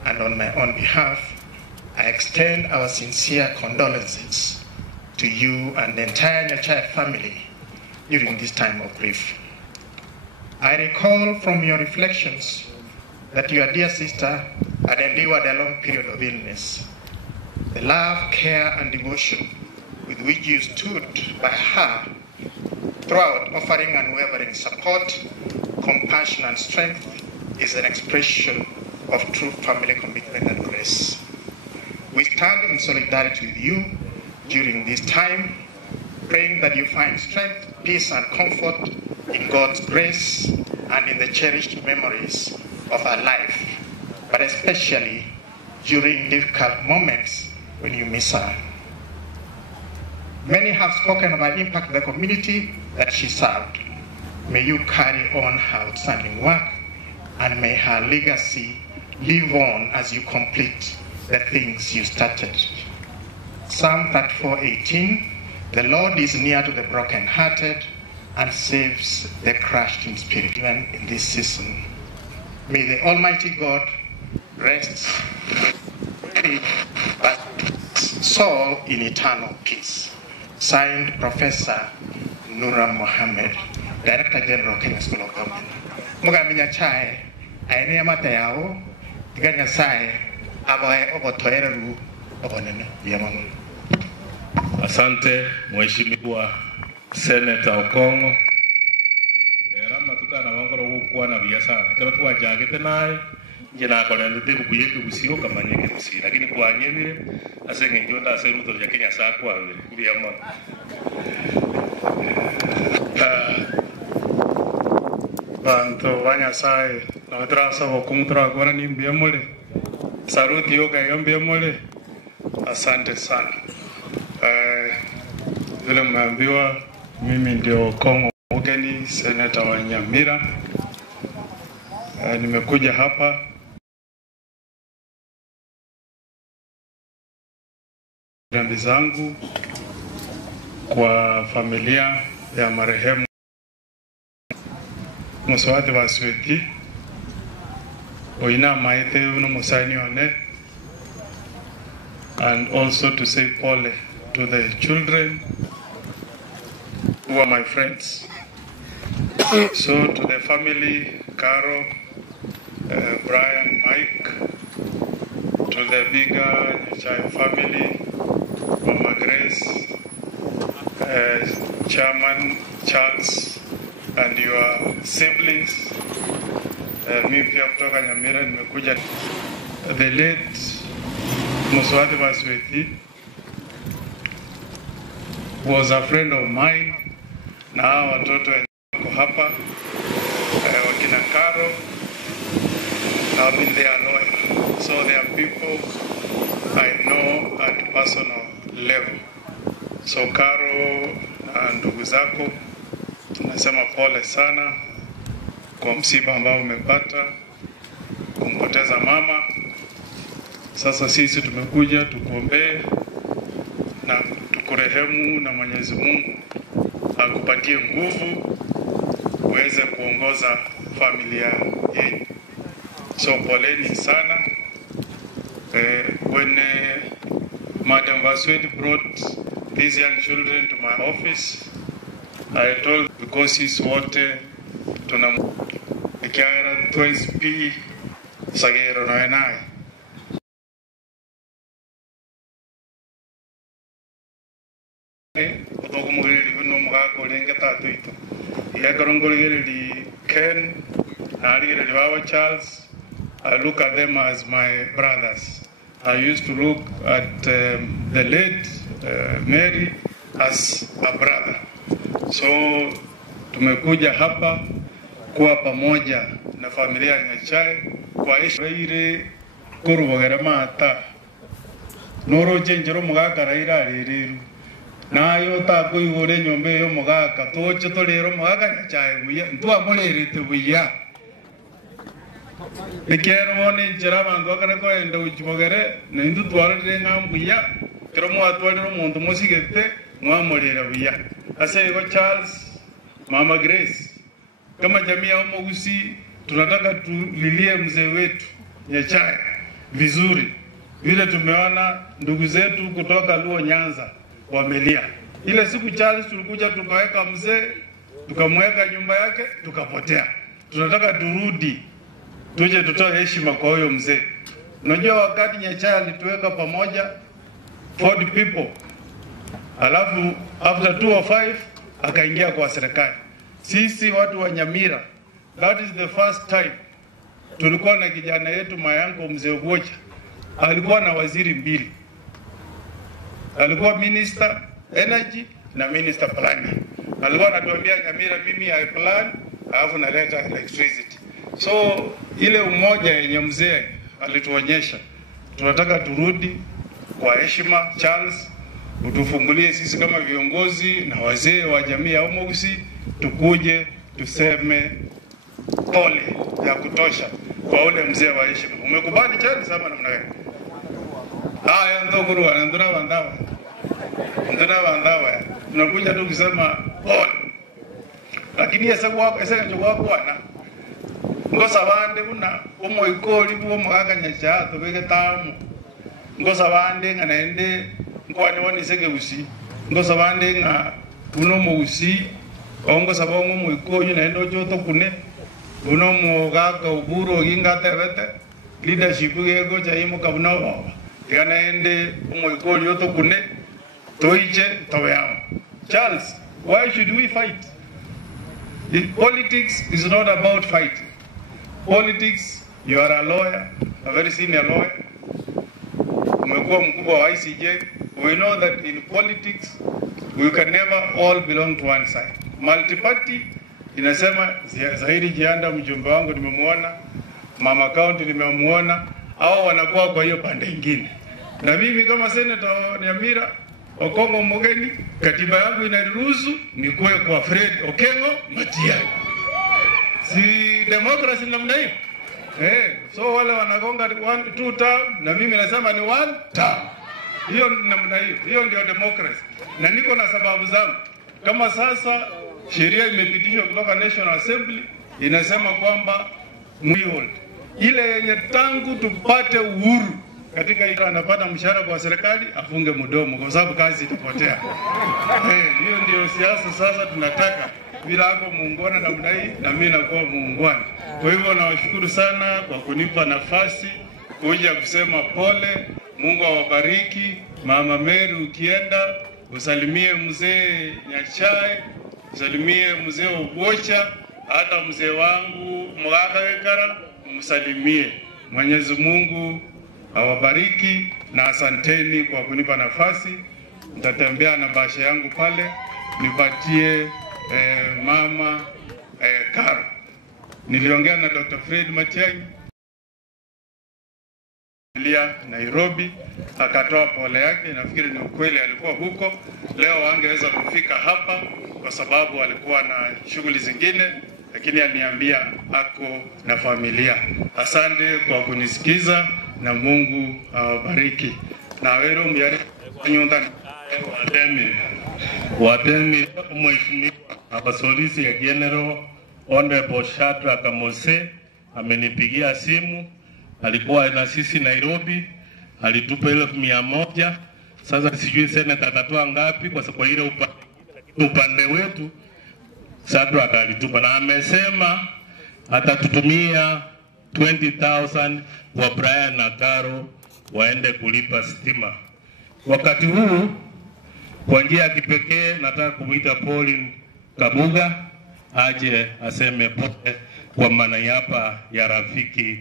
and on my own behalf, I extend our sincere condolences to you and the entire Nyachai family during this time of grief. I recall from your reflections that your dear sister had endured a long period of illness. The love, care, and devotion with which you stood by her throughout, offering unwavering support, compassion, and strength is an expression of true family commitment and grace. We stand in solidarity with you during this time, praying that you find strength, peace, and comfort in God's grace and in the cherished memories of our life, but especially during difficult moments when you miss her. Many have spoken of her impact on the community that she served. May you carry on her outstanding work, and may her legacy live on as you complete the things you started. Psalm 34:18, the Lord is near to the brokenhearted and saves the crushed in spirit. Even in this season, may the Almighty God rest but soul in eternal peace. Signed, Professor Nura Mohammed, Director General, Kenya School of Government. Mugambi Nyachai, aene matayao, tiganya sai, abae obotoeru, obonene, biamangu. Asante, Mheshimiwa Senator Okongo. Rama tukana wangoro kuwa na biashara. Kama tuwa jagete nae, njena kolende tebu kuyeke busio kama nyeke busi. Lakini kwa nyevile, asenge njonda aseruto ya Kenya saa kwa wile. Biamangu. Banto Wanyasai, na madrasa wa kumtra kwa ni mbiamole. Saruti yoga ya mbiamole. Asante sana. Vile mmeambiwa, mimi ndio Okongo Mugeni, seneta wa Nyamira. Nimekuja hapa rambi zangu kwa familia ya marehemu Muswati Basweti Oina Maite no Musaini One, and also to say pole to the children who are my friends. So to the family, Carol, Brian, Mike, to the bigger Nyachai family, Mama Grace, Chairman Charles, and your siblings. Mimi pia kutoka Nyamira nimekuja. The late Muswati Basweti was a friend of mine. Na watoto wako hapa wakina Karo have been there loyal. So they are people I know at personal level. So Karo na ndugu zako, tunasema pole sana kwa msiba ambao umepata kumpoteza mama. Sasa sisi tumekuja tukuombee na tukurehemu, na Mwenyezi Mungu akupatie nguvu uweze kuongoza familia yenu. So poleni sana. When Madam Basweti brought these young children to my office, I told, because he's wote tunamkiara twice p sagero na naye. Ken, Charles, I look at them as my brothers. I used to look at the late Mary as a brother. So tumekuja hapa kuwa pamoja na familia ya Nyachai kwa ile kurubogera ata noro chenjero mugaka raira ririru nayo tako igore nyombe yo mugaka toche tolero mugaka Nyachai buya ntwa morerete buya nikero woni njira bantu akana ko enda uchibogere nindu twalire ngambuya kero mwatwalire umuntu musigete mwamolera buya asego Charles, Mama Grace, kama jamii ya Omogusi tunataka tulilie mzee wetu Nyachae vizuri vile tumeona ndugu zetu kutoka Luo Nyanza wamelia. Ile siku Charles tulikuja tukaweka mzee, tukamweka nyumba yake, tukapotea. Tunataka turudi, tuje tutoe heshima kwa huyo mzee. Unajua wakati Nyachae alituweka pamoja 40 people, alafu after 205 akaingia kwa serikali. Sisi watu wa Nyamira, that is the first time tulikuwa na kijana yetu Mayango mzee Ugocha, alikuwa na waziri mbili, alikuwa minister energy na minister planning. Alikuwa anatuambia Nyamira, mimi I plan alafu naleta electricity. So ile umoja yenye mzee alituonyesha, tunataka turudi kwa heshima. Charles, utufungulie sisi kama viongozi na wazee wa jamii ya Omogusi, tukuje tuseme pole ya kutosha kwa ule mzee wa heshima. Umekubali Charles ama namna gani? Haya ndoguru andura wandawa. Ndura wandawa. Tunakuja tu kusema pole. Lakini esa njogwa bwana. Ngosa bande una omoikoli bo mwaganya cha to bege tamu. Ngosa bande nganaende nkwani woni sege usi. Ngosa bande nga uno mo usi. Ongo sabongo moikoyo naendo joto kune. Uno mogaka uburo ginga tebete leadership yego chaimo kabuna baba yana ende moikoli yoto kune toiche tawayama. Charles, why should we fight? The politics is not about fighting. Politics, you are a lawyer, a very senior lawyer. Umekuwa mkubwa wa ICJ. We know that in politics we can never all belong to one side. Multi-party inasema Zahiri Jianda mjumbe wangu nimemuona, Mama County nimemuona, hao wanakuwa kwa hiyo pande nyingine. Na mimi kama senator wa Nyamira Okongo Mogeni, katiba yangu inaruhusu nikuwe kwa Fred Okengo Matiang'i. Si democracy namna hiyo? So wale wanagonga 1-2 term na mimi nasema ni 1 term. Hiyo namna hiyo. Hiyo ndio democracy. Na niko na sababu zangu. Kama sasa sheria imepitishwa kutoka National Assembly inasema kwamba ile yenye tangu tupate uhuru katika ile anapata mshahara kwa serikali afunge mdomo kwa sababu kazi itapotea. Hiyo ndio siasa sasa tunataka, bila hapo muungwana namna hii na mimi nakuwa muungwana. Kwa hivyo nawashukuru sana kwa kunipa nafasi kuja kusema pole. Mungu awabariki. Mama Mary, ukienda usalimie mzee Nyachae, usalimie mzee Ugocha, hata mzee wangu Mwagawekara msalimie. Mwenyezi Mungu awabariki na asanteni kwa kunipa nafasi. Nitatembea na basha yangu pale nipatie mama Karo. Niliongea na Dr. Fred Matiang'i Nairobi, akatoa pole yake. Nafikiri ni ukweli, alikuwa huko. Leo angeweza kufika hapa kwa sababu alikuwa na shughuli zingine, lakini aliniambia ako na familia. Asante kwa kunisikiza na Mungu awabariki. Na wero myari nyondani watemi mheshimiwa abasolisi ya General Honorable Shadrack Mose amenipigia simu. Alikuwa na sisi Nairobi, alitupa 100,000. Sasa sijui seneta atatoa ngapi kwa sababu ile upande wetu Shadrack alitupa, na amesema atatutumia 20,000 kwa Brian na Karo waende kulipa stima. Wakati huu kwa njia ya kipekee nataka kumuita Pauline Kabuga aje aseme pole kwa maana hapa ya rafiki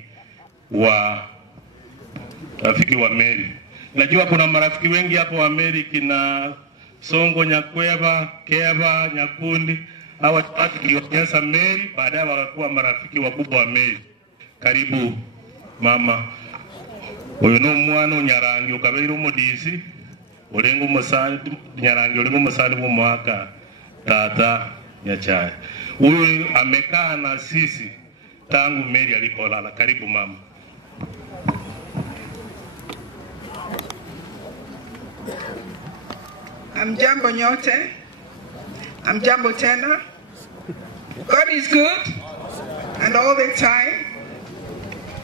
wa Mary. Najua kuna marafiki wengi hapo wa Mary, kina Songo Nyakweva, Keva, Nyakundi, hawa watu kionyesha Mary, baadaye wakakuwa marafiki wakubwa wa Mary. Karibu mama. Uyu no mwana Nyarangi ukabeira umudisi ulengo musali Nyarangi ulengo musali mu mwaka tata Nyachae. Huyu amekaa na sisi tangu Mary alipolala. Karibu mama. Amjambo nyote. Amjambo tena. God is good and all the time.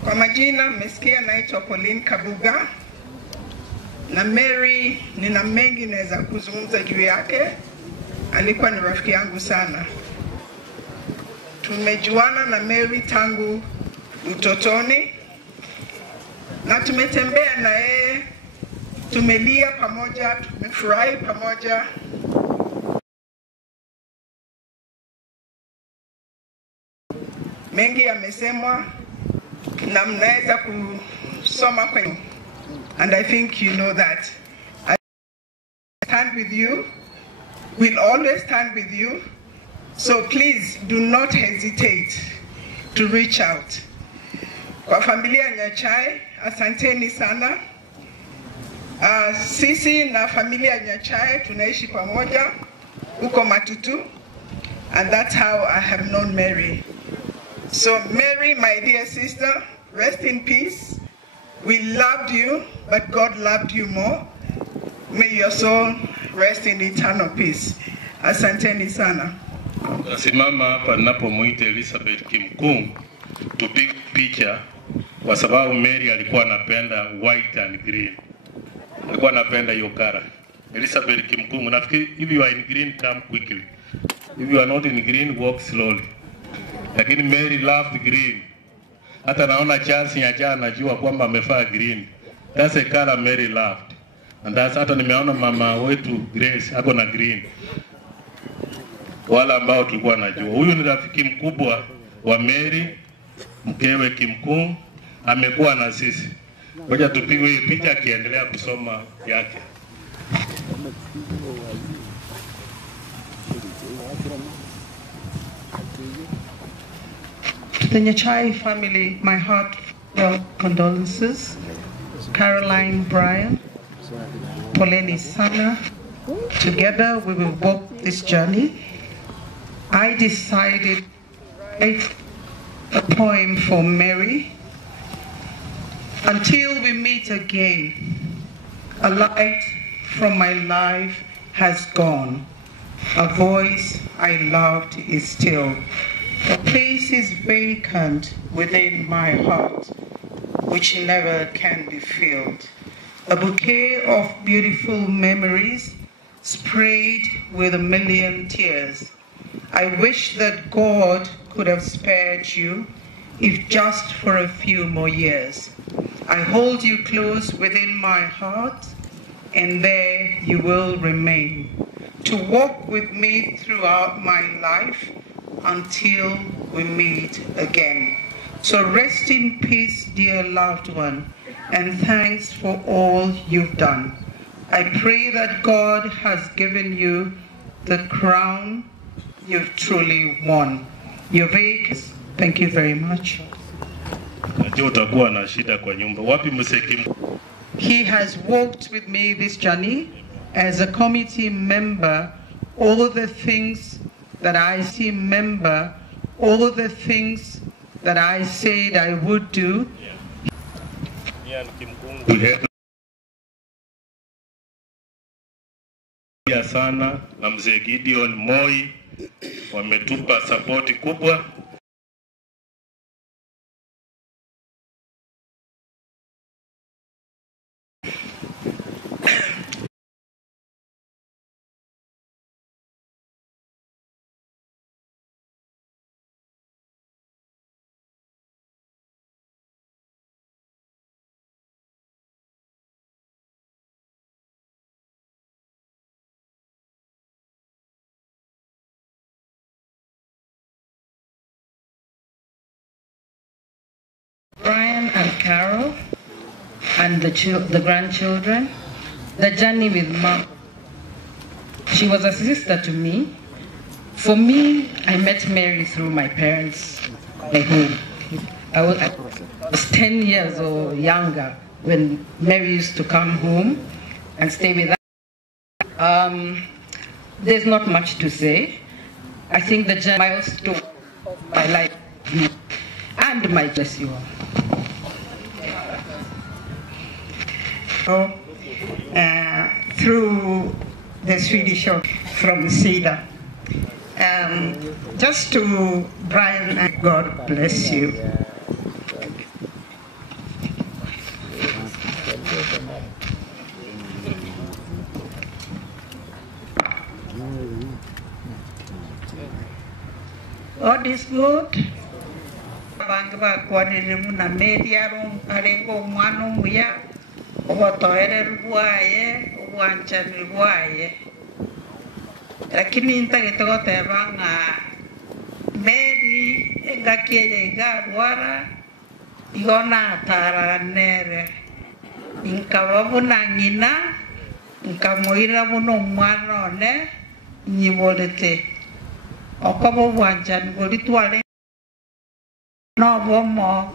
Kwa majina mmesikia naitwa Pauline Kabuga. Na Mary nina mengi naweza kuzungumza juu yake. Alikuwa ni rafiki yangu sana. Tumejuana na Mary tangu utotoni. Na tumetembea na yeye, tumelia pamoja, tumefurahi pamoja. Mengi yamesemwa na mnaweza kusoma kwenye, and I think you know that. I stand with you, will always stand with you, so please do not hesitate to reach out. Kwa familia Nyachai, asanteni sana. Sisi na familia Nyachai tunaishi pamoja huko Matutu, and that's how I have known Mary. So Mary, my dear sister, rest in peace. We loved you, but God loved you more. May your soul rest in eternal peace. Asanteni sana. Simama hapa ninapomuita Elizabeth Kimkung tupige picha kwa sababu Mary alikuwa anapenda white and green. Alikuwa anapenda hiyo kara. Elizabeth Kimkung, nafikiri if you are in green, come quickly. If you are not in green, walk slowly. Lakini Mary loved green. Hata naona Charles Nyacha anajua kwamba amefaa green. That's a color Mary loved. And that's hata nimeona mama wetu Grace ako na green. Wala ambao tulikuwa najua. Huyu ni rafiki mkubwa wa Mary, mkewe Kimkung, amekuwa na sisi. Ngoja tupigwe hii picha akiendelea kusoma yake. To the Nyachai family, my heartfelt condolences. Caroline Bryan, Poleni Sana, together we will walk this journey. I decided to write a poem for Mary. Until we meet again, a light from my life has gone. A voice I loved is still. A place is vacant within my heart, which never can be filled. A bouquet of beautiful memories sprayed with a million tears. I wish that God could have spared you, if just for a few more years. I hold you close within my heart, and there you will remain, to walk with me throughout my life until we meet again. So rest in peace, dear loved one, and thanks for all you've done. I pray that God has given you the crown you've truly won. Your vacant. Thank you very much. He has walked with me this journey as a committee member. All the things that I see member, all the things that I said I would do. Sana na mzee Gideon Moi wametupa support kubwa. Brian and Carol and the grandchildren, the journey with Mom. She was a sister to me. For me, I met Mary through my parents' home. I was 10 years or younger when Mary used to come home and stay with us. There's not much to say. I think the milestone of my life and my bless you all. Through the Swedish from Cedar. Just to Brian, and God bless you. God is good. Bangba kwanini muna media room arengo mwanu muya obotoere ruwaye obwanchani ruwaye lakini ntagetogote banga Mary engakiye igarwara igona taranere inkababuna ngina nkamoira buno mwana one nyibolete okobo bwanchani bolitwale no more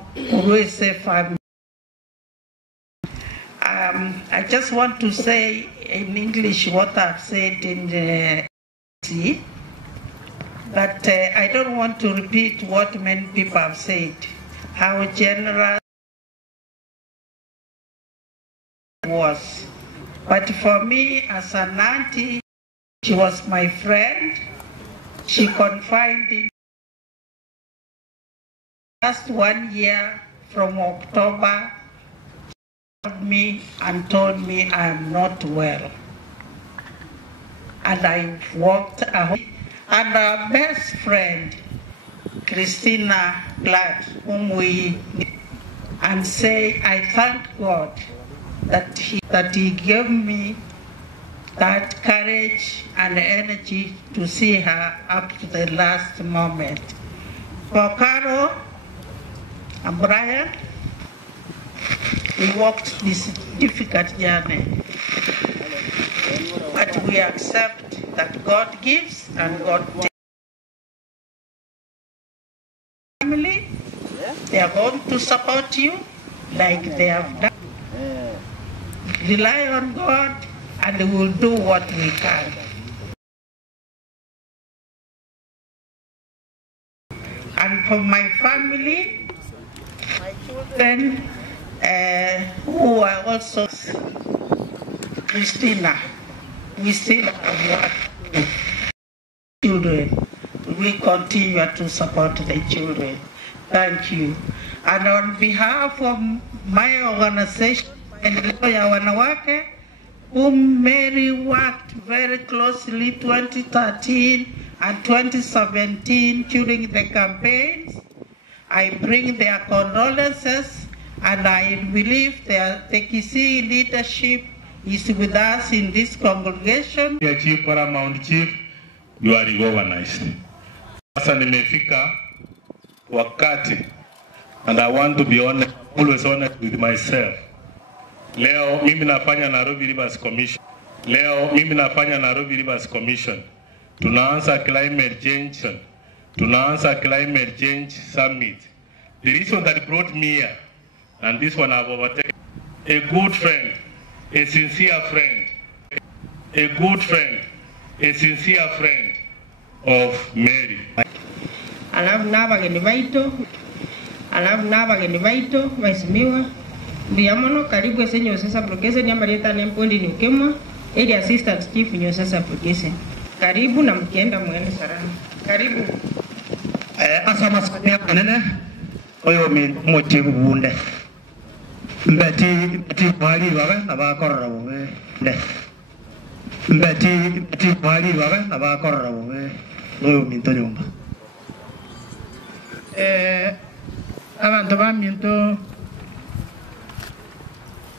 family. I just want to say in English what I've said in the but I don't want to repeat what many people have said. How generous was. But for me as an auntie, she was my friend. She confided in last 1 year from October, she called me and told me I am not well. And I walked away. And our best friend, Christina Glad, whom we and say, I thank God that he gave me that courage and energy to see her up to the last moment. For Carol and Brian, we walked this difficult journey, but we accept that God gives and God takes. Family, they are going to support you like they have done. Rely on God and we will do what we can. And for my family, my children, who are also Christina, we still have work. Children, we continue to support the children. Thank you. And on behalf of my organization, Maendeleo Wanawake, whom Mary worked very closely 2013 and 2017 during the campaigns, I bring their condolences, and I believe the Kisii leadership is with us in this congregation. Chief Paramount Chief, you are recognized. Sasa nimefika wakati, and I want to be honest, always honest with myself. Leo mimi nafanya Nairobi Rivers Commission. Tunaanza climate change. Tunaanza climate change summit. The reason that brought me here, and this one I've overtaken, a good friend, a sincere friend, a good friend, a sincere friend of Mary. Alafu nabageni baito baisimiwa biamono karibu esenyo sasa progrese ni ambareta nempondi ni ukemwa area assistant chief nyo sasa progrese karibu na mkienda mwende sarani karibu asama sabia kanene oyo mi motibu bunde mbeti bali waga abakorra we ne mbeti bali waga abakorra we oyo mi ntonyumba abantu baminto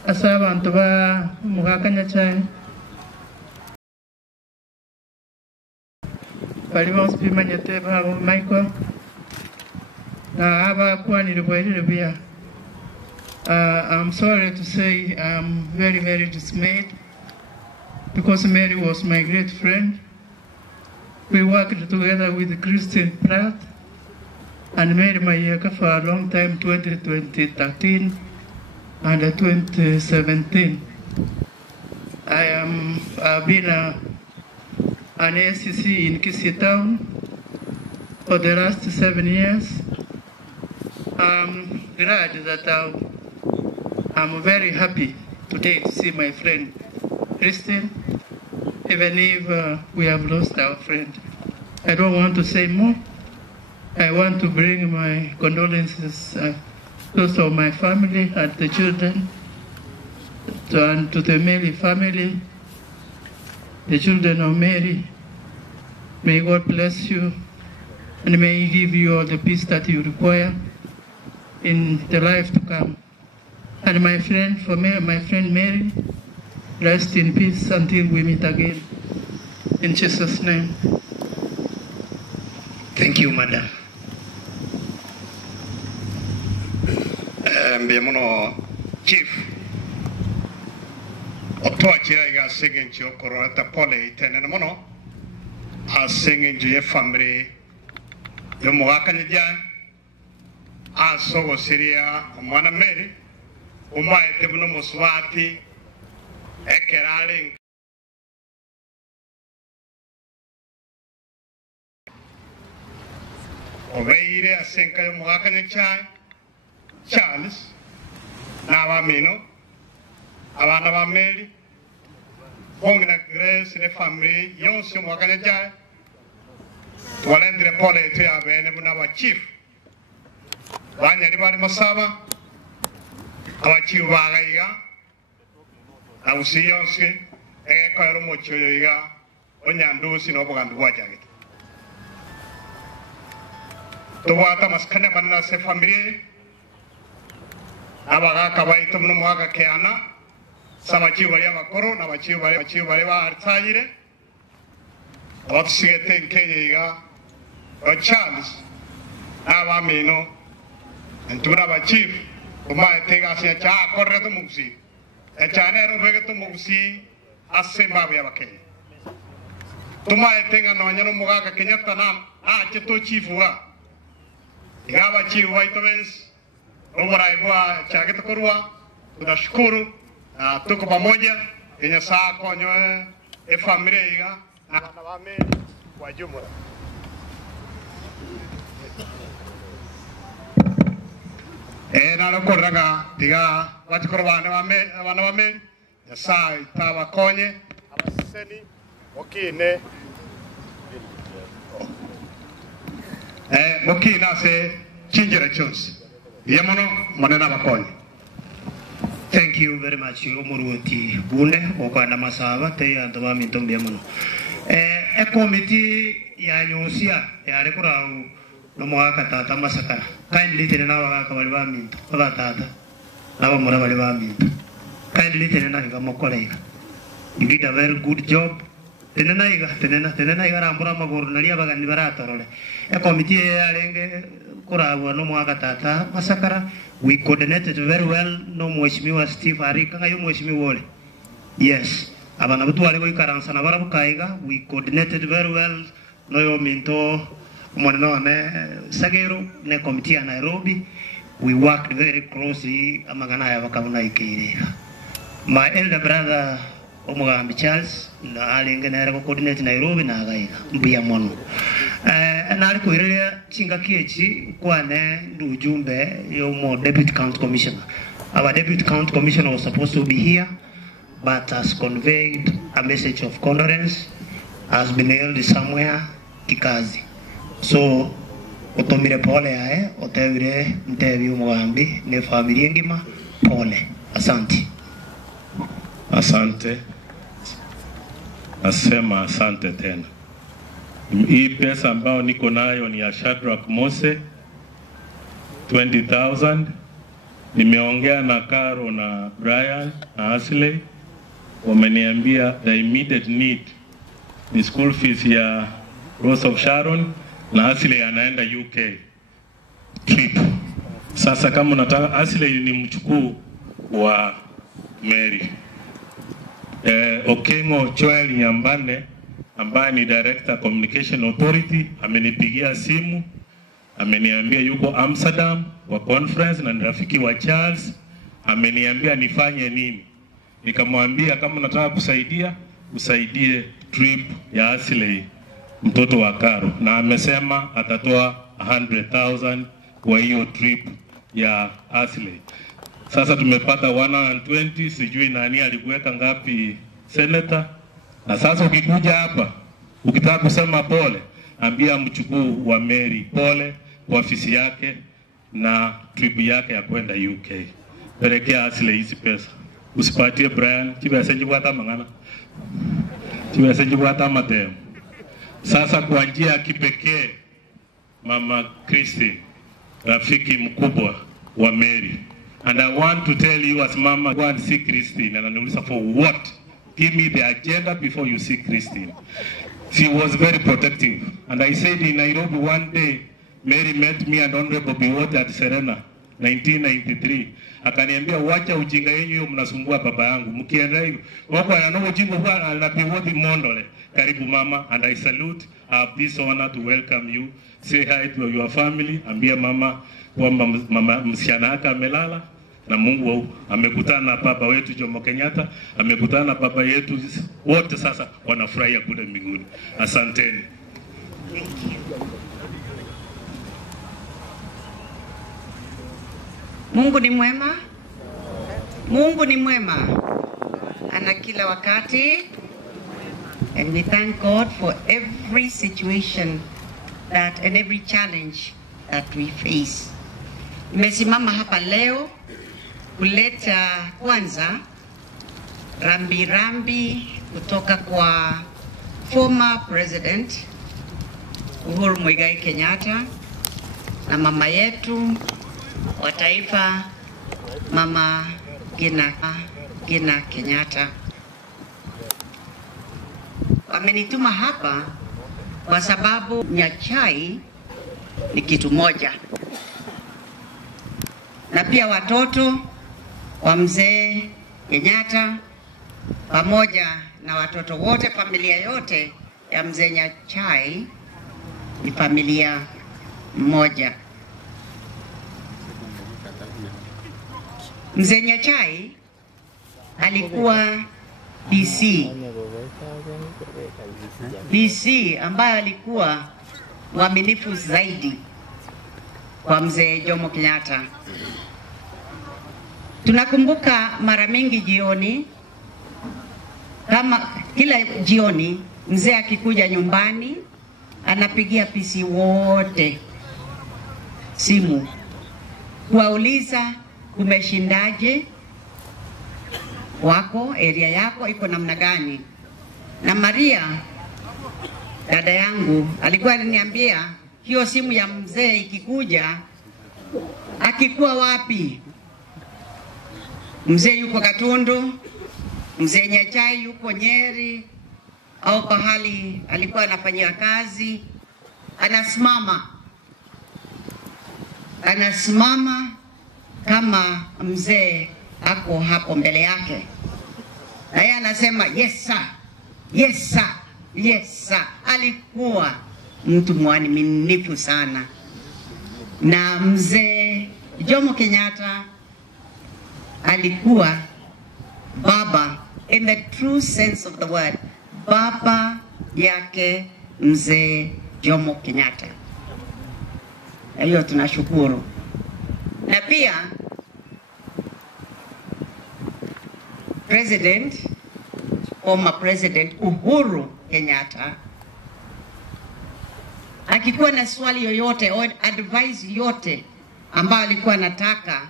asa abantu ba mugakanya cyane bali baspimanya te babo Michael na aba kwani ribya. I'm sorry to say I'm very, very dismayed because Mary was my great friend. We worked together with Christian Pratt and Mary Mayeka for a long time, 2013 and 2017. I've been an ACC in Kisii Town for the last 7 years. I'm glad that I'm very happy today to see my friend Christine even if we have lost our friend. I don't want to say more. I want to bring my condolences close to my family and the children, and to the Mary family, the children of Mary. May God bless you, and may He give you all the peace that you require in the life to come. And my friend Mary, rest in peace until we meet again. In Jesus' name. Thank you, Madam. Mbiamono Chief Otoa chira iga singing jo korata pole itene mono a singing jo family yo mwaka nija a sogo siria mwana Mary umae tebuno muswati ekerale oveire a senka yo mwaka nija Charles Navamino Avana Vameli Bongina Grace ne family Yonsi Mwakanaja Walendre Pole to Avene Bunawa Chief Wanya Ribari Masava Our Chief Vagaiga Nausi Yonsi Eko Mocho Yiga Onyandusi no Bogandu Wajagit Tuwata Maskane Manana se family abaga kabaito mno mwaka keana samachi bali abakoro na bachi bali ba artsaire otsigete nkeyiga Charles abamino entura bachi uma etega sia cha korre to muksi e chane ro vege to muksi asemba bya bakenya tuma etenga no nyano mwaka kenyata na cheto chifuga igaba chi waito bens Umara kwa chakita kurua, tunashukuru na tuko pamoja yenye saa konyo familia iga na wame kwa jumla. Na lokoraga tiga wachikoro wana wame ya saa itawa konye abaseni okine okina se chinjira chunsi. Thank you very much. Omuruti bune okanda masaba te andwa mintombia mono. Committee ya nyusia ya rekurau no mwaka tata masakara. Kindly tena waka bali ba minto. Baba tata. Nabo mura bali ba minto. Kindly tena nga mokolega. You did a very good job. Tena iga rambura magoro nalia bagani baratorole. Committee ya lenge Kurawa no mwaka tata masakara. We coordinated very well. No mweshimiwa Steve Arika ngayo mweshimiwa wole. Yes. Abana butu wale goikaransa na barabu kaiga. We coordinated very well. No yo minto mwana ne Sagero ne committee ya Nairobi. We worked very closely amagana ya wakabuna ikeire. My elder brother Omugambi Charles na alingena ko coordinate Nairobi na agaiga mbuya mono. Na alikuirea chinga kiechi kwane ujumbe yomo Deputy County Commissioner. Our Deputy County Commissioner was supposed to be here, but has conveyed a message of condolence, has been held somewhere kikazi. So otomire pole yae, otevire mtevi Omugambi ne familia ngima pole. Asante. Asante. Nasema asante tena. Hii pesa ambao niko nayo ni ya Shadrack Mose 20,000. Nimeongea na Karo na Brian na Ashley, wameniambia the immediate need ni school fees ya Rose of Sharon na Ashley anaenda UK trip. Sasa kama unataka, Ashley ni mchukuu wa Mary. Okengo Joel Nyambane ambaye ni Director Communication Authority amenipigia simu, ameniambia yuko Amsterdam kwa conference na ni rafiki wa Charles, ameniambia nifanye nini. Nikamwambia kama nataka kusaidia, usaidie trip ya Ashley mtoto wa Karo, na amesema atatoa 100,000 kwa hiyo trip ya Ashley. Sasa tumepata 120, sijui nani alikuweka ngapi senator, Na sasa ukikuja hapa, ukitaka kusema pole, ambia mchukuu wa Mary pole kwa ofisi yake na trip yake ya kwenda UK. Pelekea Asile hizi pesa. Usipatie Brian, chibasenji kwa mangana. Chibasenji kwa matemo. Sasa kwa njia ya kipekee, Mama Christine, rafiki mkubwa wa Mary. And I want to tell you as Mama, go and see Christine. And anauliza for what? Give me the agenda before you see Christine. She was very protective. And I said in Nairobi one day, Mary met me and Honorable Biwote at Serena, 1993. Akaniambia wacha ujinga yenu hiyo mnasumbua baba yangu. Mkienda hivyo, wako anano ujinga bwana na Biwote Mondole. Karibu mama, and I salute. I have this honor to welcome you. Say hi to your family. Ambia mama kwamba mama msichana yake amelala na Mungu amekutana na baba wetu Jomo Kenyatta, amekutana na baba yetu, wote sasa wanafurahia kule mbinguni. Asanteni. Mungu ni mwema. Mungu ni mwema. Ana kila wakati. And we thank God for every situation that and every challenge that we face. Nimesimama hapa leo kuleta kwanza rambi kutoka kwa former President Uhuru Muigai Kenyatta na mama yetu wa taifa Mama Gina Kenyatta. Wamenituma hapa kwa sababu Nyachai ni kitu moja. Na pia watoto wa mzee Kenyatta pamoja na watoto wote, familia yote ya mzee Nyachai ni familia moja. Mzee Nyachai alikuwa DC ambaye alikuwa mwaminifu zaidi kwa mzee Jomo Kenyatta. Tunakumbuka mara mingi jioni, kama kila jioni mzee akikuja nyumbani anapigia PC wote simu kuwauliza kumeshindaje, wako area yako iko namna gani. Na Maria dada yangu alikuwa ananiambia hiyo simu ya mzee ikikuja akikuwa wapi, mzee yuko Katundu, mzee Nyachai yuko Nyeri au pahali alikuwa anafanyia kazi, anasimama kama mzee ako hapo mbele yake. Na yeye anasema yes sir, yes sir, yes sir. Alikuwa mtu mwaminifu sana. Na mzee Jomo Kenyatta alikuwa baba in the true sense of the word, baba yake mzee Jomo Kenyatta. Hiyo tunashukuru. Na pia former President Uhuru Kenyatta akikuwa na swali yoyote au advice yote ambayo alikuwa anataka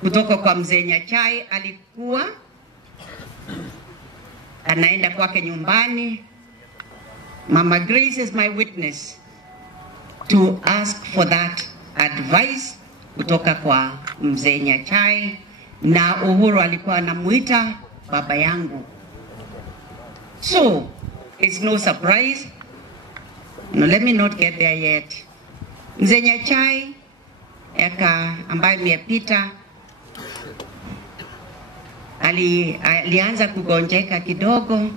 kutoka kwa mzee Nyachai, alikuwa anaenda kwake nyumbani. Mama Grace is my witness to ask for that advice kutoka kwa mzee Nyachai, na Uhuru alikuwa anamuita baba yangu. So it's no surprise. No, let me not get there yet. Mzee Nyachai ambaye imepita alianza kugonjeka kidogo.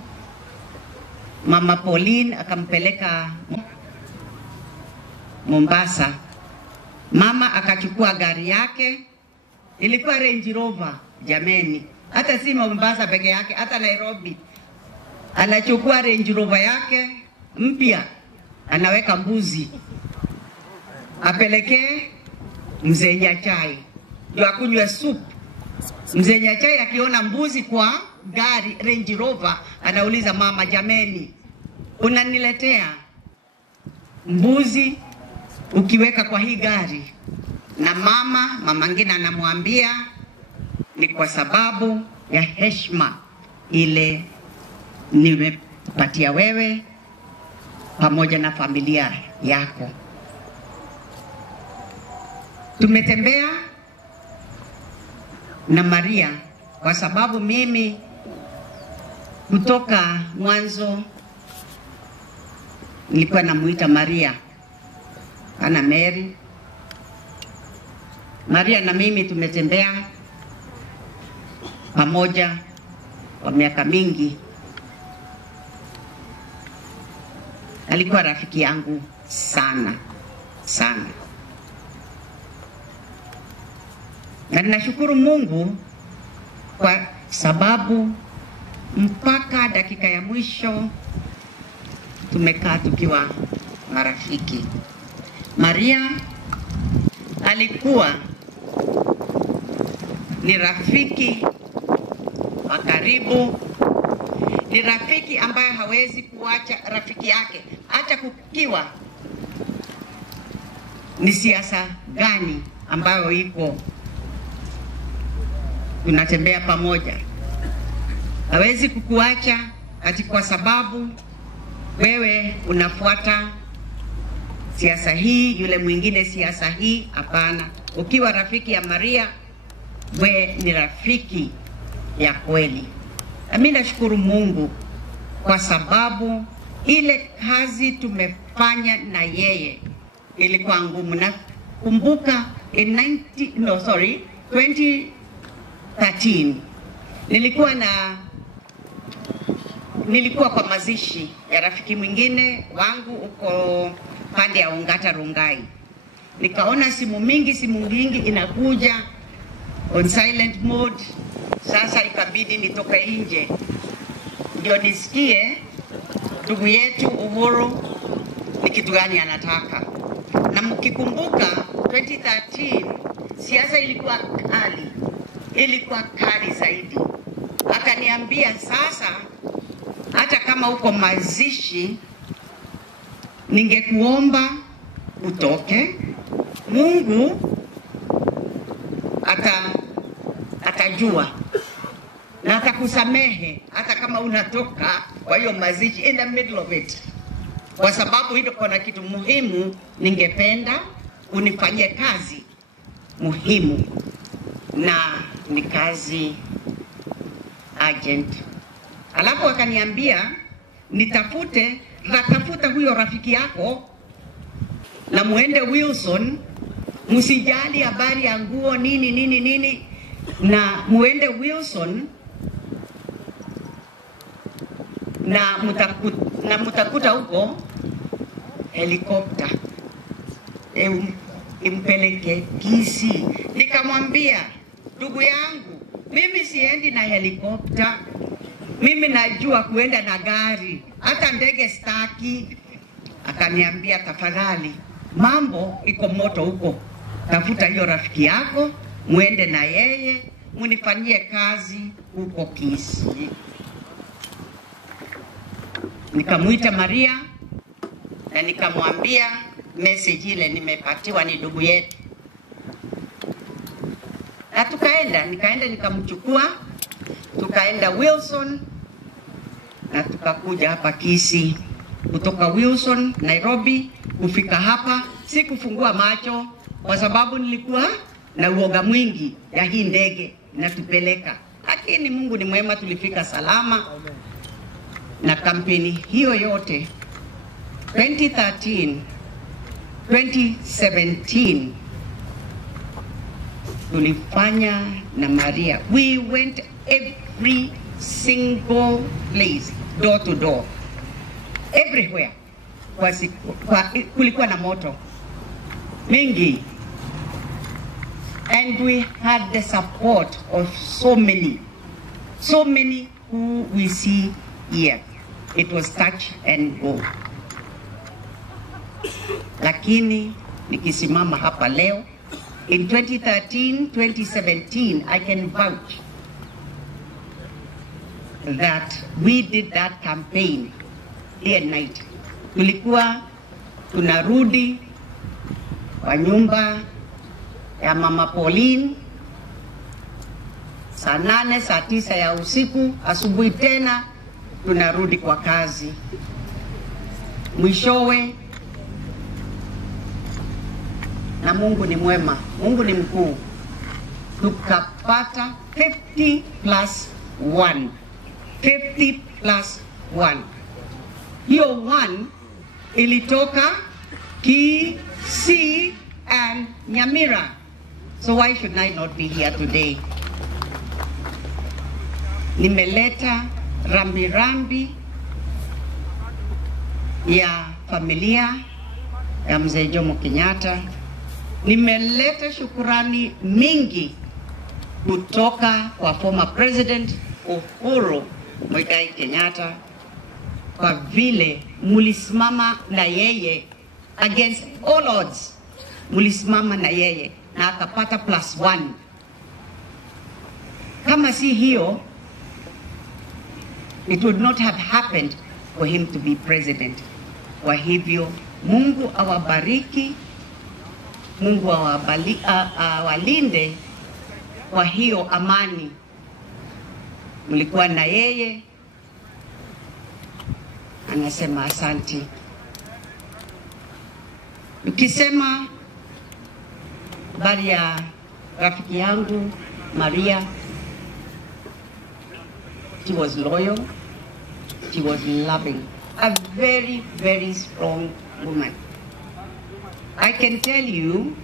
Mama Pauline akampeleka Mombasa. Mama akachukua gari yake, ilikuwa Range Rover jameni, hata si Mombasa peke yake, hata Nairobi. Anachukua Range Rover yake mpya, anaweka mbuzi apelekee mzee Nyachai ndio akunywe soup. Mzee Nyachai akiona mbuzi kwa gari Range Rover, anauliza mama, jameni, unaniletea mbuzi ukiweka kwa hii gari? Na mama ngine anamwambia ni kwa sababu ya heshima ile nimepatia wewe pamoja na familia yako. Tumetembea na Maria kwa sababu mimi kutoka mwanzo nilikuwa namuita Maria ana Mary. Maria na mimi tumetembea pamoja kwa miaka mingi. Alikuwa rafiki yangu sana sana, na ninashukuru Mungu kwa sababu mpaka dakika ya mwisho tumekaa tukiwa marafiki. Maria alikuwa ni rafiki wa karibu, ni rafiki ambaye hawezi kuacha rafiki yake hata kukiwa ni siasa gani ambayo iko tunatembea pamoja. Hawezi kukuacha ati kwa sababu wewe unafuata siasa hii, yule mwingine siasa hii. Hapana, ukiwa rafiki ya Maria, we ni rafiki ya kweli. Na mimi nashukuru Mungu kwa sababu ile kazi tumefanya na yeye ilikuwa ngumu. Na kumbuka in 2013 nilikuwa kwa mazishi ya rafiki mwingine wangu uko pande ya Ongata Rongai. Nikaona simu mingi inakuja on silent mode. Sasa ikabidi nitoke nje ndio nisikie ndugu yetu Uhuru ni kitu gani anataka. Na mkikumbuka 2013 siasa ilikuwa kali zaidi. Akaniambia, sasa hata kama uko mazishi ningekuomba utoke, Mungu atajua na atakusamehe hata kama unatoka kwa hiyo mazishi in the middle of it, kwa sababu hilo kuna kitu muhimu ningependa unifanyie kazi muhimu, na ni kazi urgent. Alafu akaniambia natafuta huyo rafiki yako na muende Wilson, msijali habari ya nguo nini, na muende Wilson na mutakuta huko helikopta impeleke Kisii. Nikamwambia, ndugu yangu, mimi siendi na helikopta, mimi najua kuenda na gari, hata ndege staki. Akaniambia, tafadhali, mambo iko moto huko, tafuta hiyo rafiki yako, muende na yeye, munifanyie kazi huko Kisii. Nikamuita Maria na nikamwambia message ile nimepatiwa ni ndugu yetu. Na nikaenda nikamchukua, tukaenda Wilson na tukakuja hapa Kisii. Kutoka Wilson Nairobi kufika hapa sikufungua macho kwa sababu nilikuwa na uoga mwingi ya hii ndege inatupeleka, lakini Mungu ni mwema, tulifika salama. Na kampeni hiyo yote 2013 2017 tulifanya na Maria. We went every single place, door to door, everywhere. Kulikuwa na moto mingi, and we had the support of so many who we see here. It was touch and go. Lakini nikisimama hapa leo in 2013 2017, I can vouch that we did that campaign day and night. Tulikuwa tunarudi kwa nyumba ya Mama Pauline saa 8, saa 9 ya usiku, asubuhi tena tunarudi kwa kazi. Mwishowe, na Mungu ni mwema, Mungu ni mkuu, tukapata 50+1. 50+1. Hiyo 1 ilitoka Kisii and Nyamira. So why should I not be here today? Nimeleta rambirambi ya familia ya Mzee Jomo Kenyatta. Nimeleta shukurani mingi kutoka kwa former President Uhuru Muigai Kenyatta kwa vile mulisimama na yeye against all odds. Mulisimama na yeye na akapata +1. Kama si hiyo, it would not have happened for him to be president. Kwa hivyo, Mungu awabariki, Mungu awalinde kwa hiyo amani. Mlikuwa na yeye, anasema asanti. Ukisema habari ya rafiki yangu Maria, she was loyal, she was loving, a very, very strong woman. I can tell you,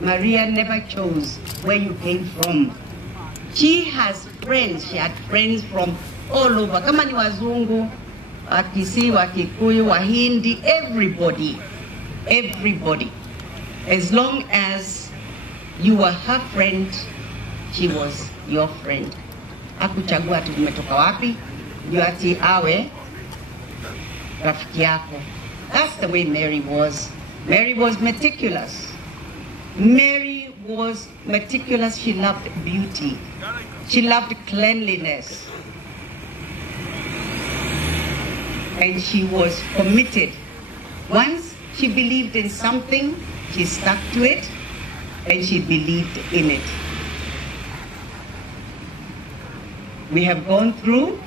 Maria never chose where you came from. She has friends, she had friends from all over. Kama ni wazungu, Wakisii, Wakikuyu, Wahindi, everybody. As long as you were her friend, she was your friend. Hakuchagua ati umetoka wapi, ndio ati awe rafiki yako. That's the way Mary was. Mary was meticulous. Mary was meticulous. She loved beauty. She loved cleanliness. And she was committed. Once she believed in something, she stuck to it, and she believed in it. We have gone through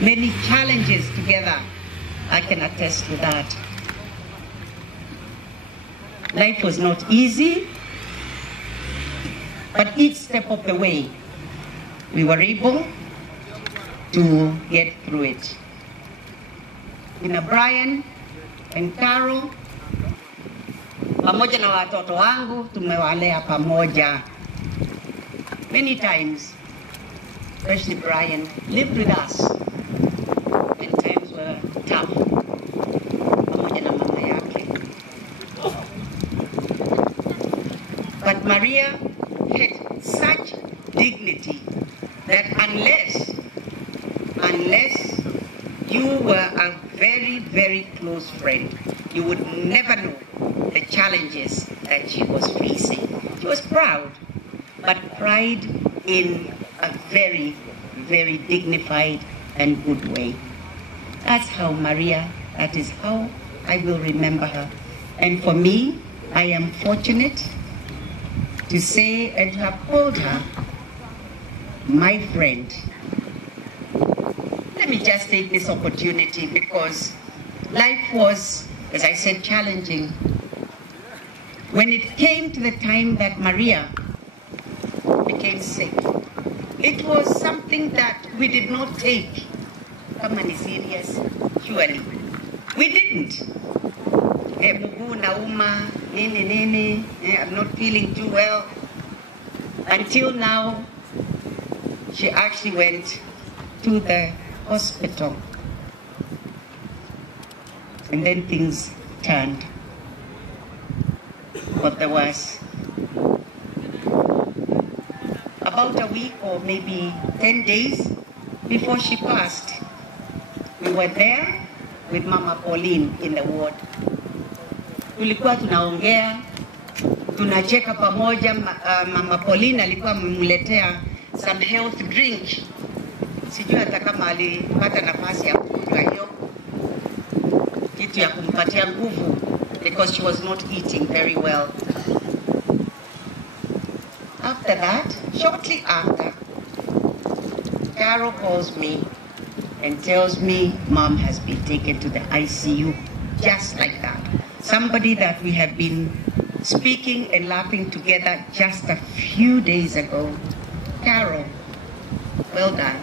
many challenges together. I can attest to that. Life was not easy, but each step of the way, we were able to get through it. Brian and Carol, pamoja na watoto wangu, tumewalea pamoja. Many times, especially Brian, lived with us when times were tough. Pamoja na mama yake. But Maria had such dignity that unless you were a very, very close friend, you would never know the challenges that she was facing. She was proud, but pride in a very, very dignified and good way. That's how Maria, that is how I will remember her. And for me, I am fortunate to say and to have called her my friend. Let me just take this opportunity because life was, as I said, challenging. When it came to the time that Maria became sick, it was something that we did not take. Come on, serious, surely. We didn't. I'm not feeling too well. Until now, she actually went to the hospital. And then things turned for the worse. About a week or maybe 10 days before she passed, we were there with Mama Pauline in the ward. Tulikuwa tunaongea, tunacheka pamoja. Mama Pauline alikuwa amemletea some health drink. Sijui hata kama alipata nafasi ya kunywa hiyo kitu ya kumpatia nguvu, because she was not eating very well. After that, shortly after, Carol calls me and tells me Mom has been taken to the ICU, just like that. Somebody that we have been speaking and laughing together just a few days ago. Carol, well done.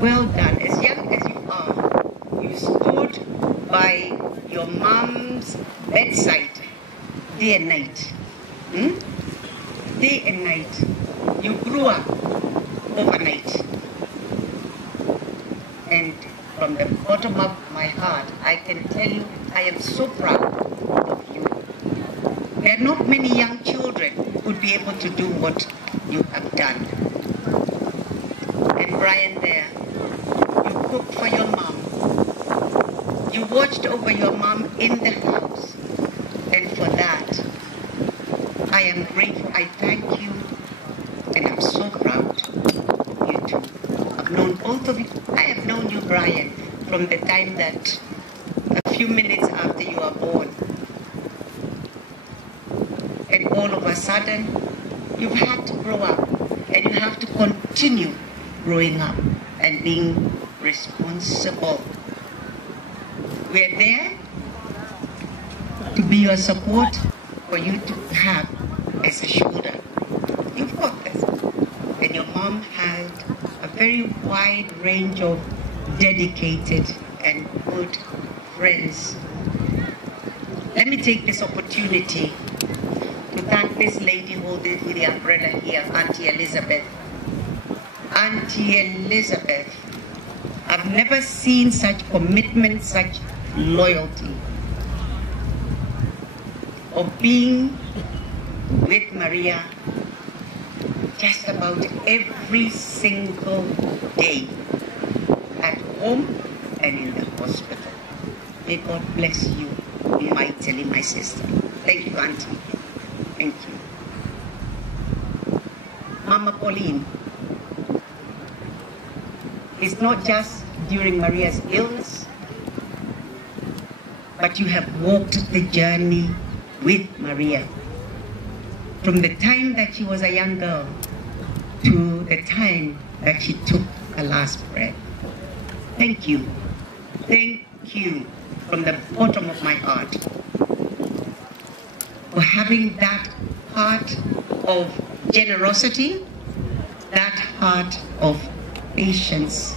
Well done. As young as you are, you stood by your mom's bedside day and night. Day and night. You grew up overnight. And from the bottom of my heart, I can tell you, I am so proud of you. There are not many young children who would be able to do what you have done. And Brian there, you cooked for your mom. You watched over your mom in the house. And for that, I am grateful. I thank you. And I'm so proud. You too. I've known both of you. I have known you, Brian, from the time that a few minutes after you were born. And all of a sudden, you've had to grow up. And you have to continue growing up and being responsible. We're there to be your support, for you to have as a shoulder. You've got this. And your mom had a very wide range of dedicated and good friends. Let me take this opportunity to thank this lady holding the umbrella here, Auntie Elizabeth. Auntie Elizabeth, I've never seen such commitment, such loyalty of being with Maria just about every single day, at home and in the hospital. May God bless you mightily, my sister. Thank you, Auntie. Thank you. Mama Pauline, it's not just during Maria's illness, but you have walked the journey with Maria. From the time that she was a young girl to the time that she took her last breath. Thank you. Thank you from the bottom of my heart for having that heart of generosity, that heart of patience,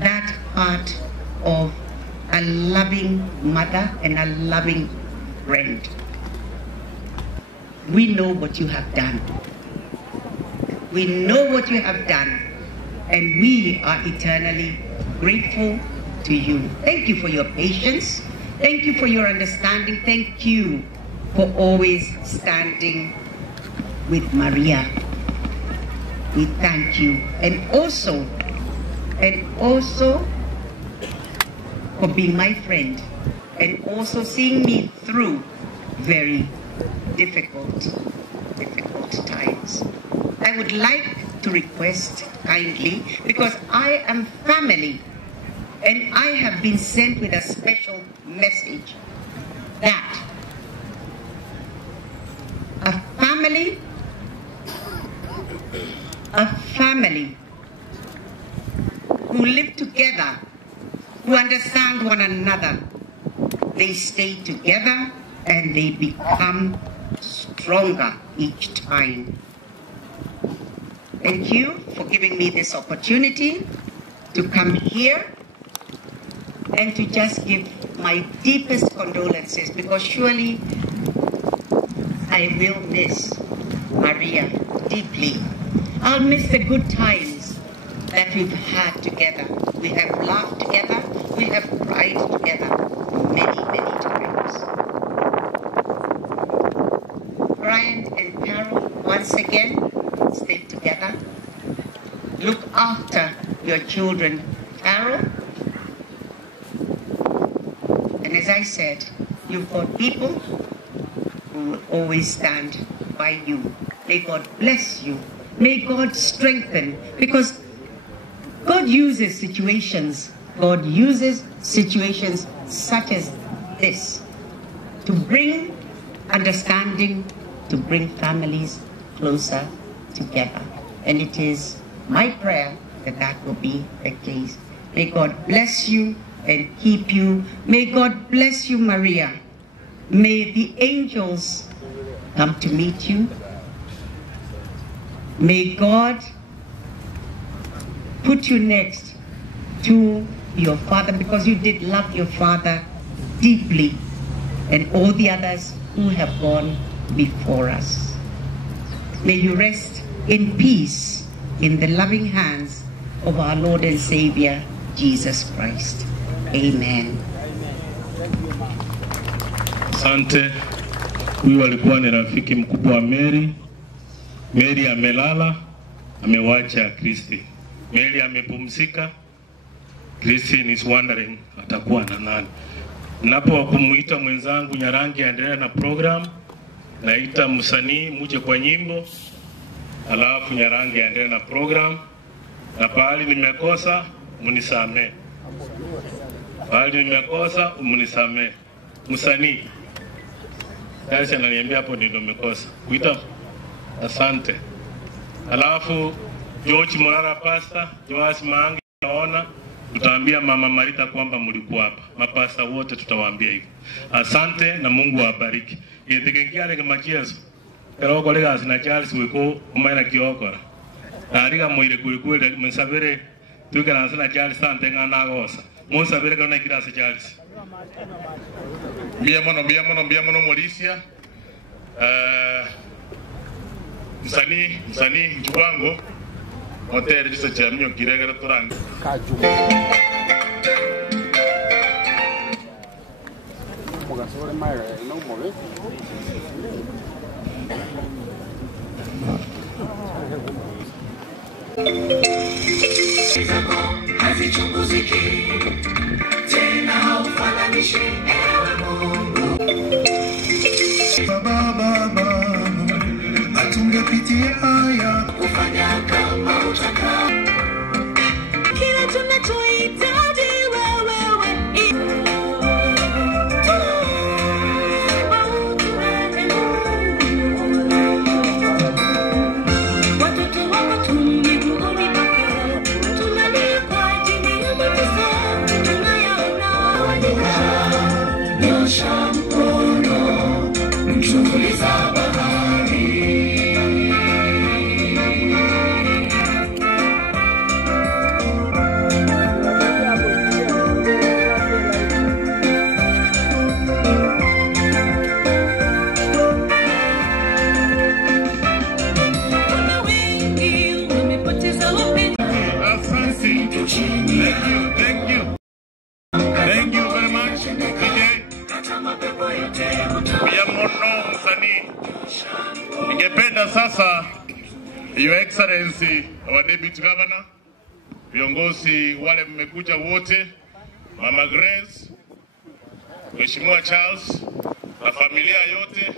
that heart of a loving mother and a loving friend. We know what you have done. We know what you have done, and we are eternally grateful to you. Thank you for your patience. Thank you for your understanding. Thank you for always standing with Maria. We thank you. And also for being my friend, and also seeing me through very difficult times. I would like to request kindly, because I am family, and I have been sent with a special message that a family who live together, who understand one another, they stay together and they become stronger each time. Thank you for giving me this opportunity to come here and to just give my deepest condolences, because surely I will miss Maria deeply. I'll miss the good times that we've had together. We have laughed together, we have cried together many, many times. Brian and Carol, once again, stay together. Look after your children, Carol. And as I said, you've got people who will always stand by you. May God bless you. May God strengthen, because God uses situations such as this to bring understanding, to bring families closer together. And it is my prayer that that will be the case. May God bless you and keep you. May God bless you, Maria. May the angels come to meet you. May God put you next to your father, because you did love your father deeply, and all the others who have gone before us. May you rest in peace in the loving hands of our Lord and Savior, Jesus Christ. Amen. Asante. Huyu alikuwa ni rafiki mkubwa wa Mary. Mary amelala, amewacha Kristi. Mary amepumzika. Kristi is wondering atakuwa na nani. Napo kumuita mwenzangu Nyarangi aendelee na program, naita msanii muje kwa nyimbo, alafu Nyarangi aendelee na program. Na pahali nimekosa munisamee. Pahali nimekosa munisamee. Msanii sasa ananiambia hapo ndio nimekosa. Kuita asante. Alafu George Morara Pastor, Joas Mangi naona tutaambia Mama Marita kwamba mlikuwa hapa. Mapasta wote tutawaambia hivyo. Asante na Mungu awabariki. Yetekengiale kama Yesu. Pero kolega sina Charles weko umaina kiokora. Ariga moire kulikule msabere tukana sina Charles sante ngana gosa. Monsabere kana kirasi Charles. Bia mono Mauricia. Msanii Jubango hotel disa chamnyo kiregera turanga mugasore mai no mole hazichunguziki tena haufananishi ewe Mungu baba atungepitia haya kufanya kama utaka kila tunachohitaji wewe watoto wako tumiguuni paka tunalia kwa ajili ya mateso tunayaona nyosha mkono mtuliza bahari. Thank you very much. Pia mono msanii. Ningependa sasa Your Excellency our Deputy Governor, viongozi wale mmekuja wote, Mama Grace, Mheshimiwa Charles na familia yote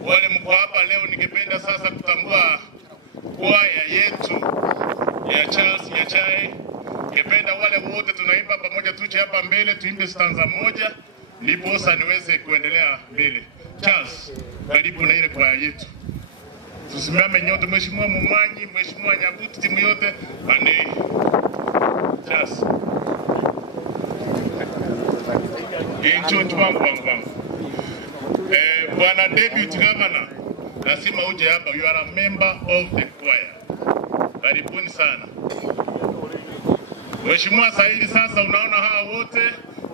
wale mko hapa leo, ningependa sasa kutambua kwaya yetu ya Charles Nyachae. Ningependa wale wote tunaimba pamoja tuje hapa mbele tuimbe stanza moja ndipo sasa niweze kuendelea mbele. Charles, karibu na ile kwaya yetu. Tusimame nyote, Mheshimiwa Mumanyi, Mheshimiwa Nyabuti, timu yote ane Charles. Enjo wangu. Bwana Deputy Governor, lazima uje hapa. You are a member of the choir. Karibuni sana. Mheshimiwa Saidi, sasa unaona hawa wote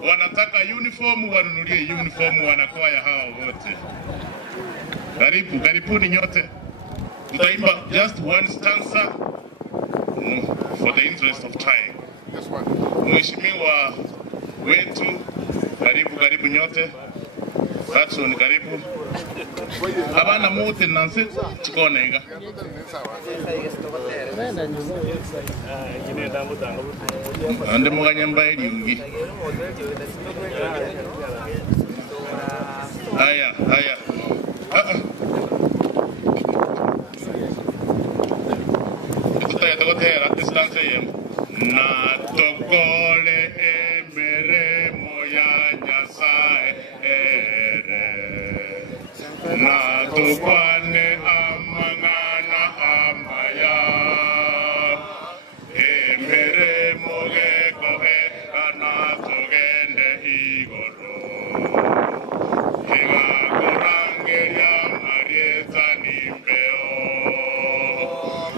wanataka uniform, wanunulie uniform wanakwaya hawa wote. Karibuni nyote. Tutaimba just one stanza for the interest of time. Mheshimiwa wetu, karibu nyote. Watson, karibu. Abana mote nansi chikonega. Ande muganya mbaye nyingi. Haya. atera tistanse na tokole emere moya nyasaye na tukwane amangana amaya emere moge kohe na tugende igoro ega korangeria marieta nimbeo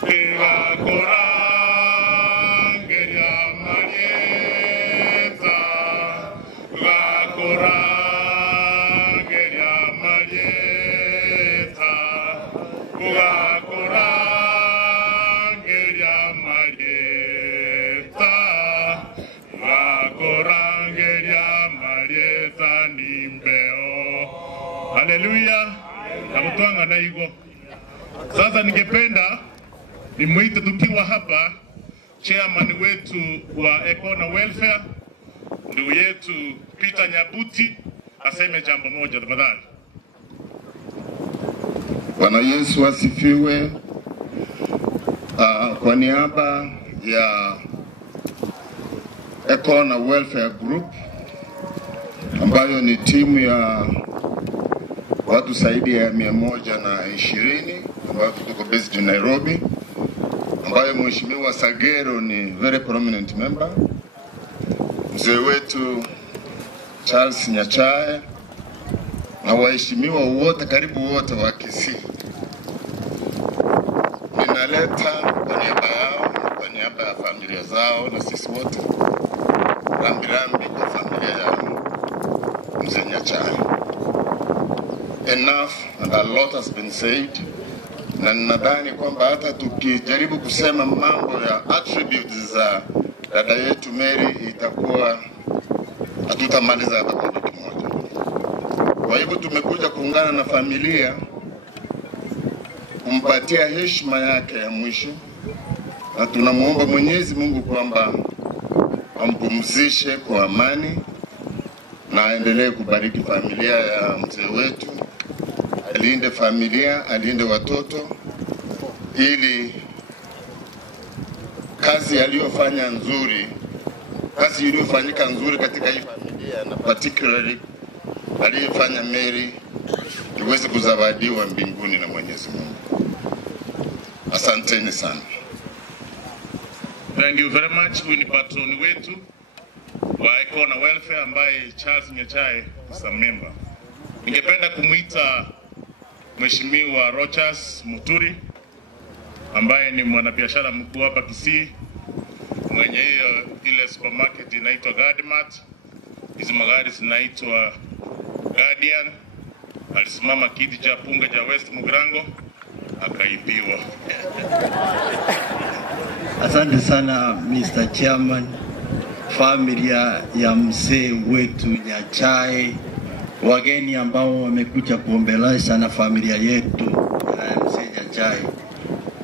ega korangeria marieta ega korangeria marieta ega korangeria marieta ega korangeria marieta nimbeo. Haleluya. Namutwanga na hivyo. Sasa ningependa nimuite tukiwa hapa chairman wetu wa Econa Welfare, ndugu yetu Peter Nyabuti, aseme jambo moja tafadhali. Bwana Yesu asifiwe. Kwa niaba ya Econa Welfare Group ambayo ni timu ya watu zaidi ya 120 ambao tuko based in Nairobi, ambayo Mheshimiwa Sagero ni very prominent member, mzee wetu Charles Nyachae na waheshimiwa wote, karibu wote wa Kisii. Ninaleta kwa niaba yao, kwa niaba ya familia zao na sisi wote rambirambi kwa familia ya mzee Nyachae. Enough and a lot has been said, na nadhani kwamba hata tukijaribu kusema mambo ya attributes za dada yetu Mary itakuwa hatutamaliza hata kwa wiki moja. Kwa hivyo tumekuja kuungana na familia kumpatia heshima yake ya mwisho, na tunamuomba Mwenyezi Mungu kwamba ampumzishe kwa amani na aendelee kubariki familia ya mzee wetu, alinde familia, alinde watoto, ili kazi aliyofanya nzuri, kazi iliyofanyika nzuri katika hii familia, na particularly aliyefanya Mary, iweze kuzawadiwa mbinguni na Mwenyezi Mungu. Asanteni sana. Thank you very much. Huyu ni patroni wetu wa Econa Welfare ambaye Charles Nyachae is a member. Ningependa kumuita Mheshimiwa Rochas Muturi ambaye ni mwanabiashara mkuu hapa Kisii, mwenye hiyo ile supermarket inaitwa Guardmart. Hizi magari zinaitwa Guardian. Alisimama kiti cha punga cha West Mugrango akaibiwa. Asante sana Mr. Chairman, familia ya mzee wetu Nyachae, wageni ambao wamekuja kuombeleza na familia yetu mzee Nyachae.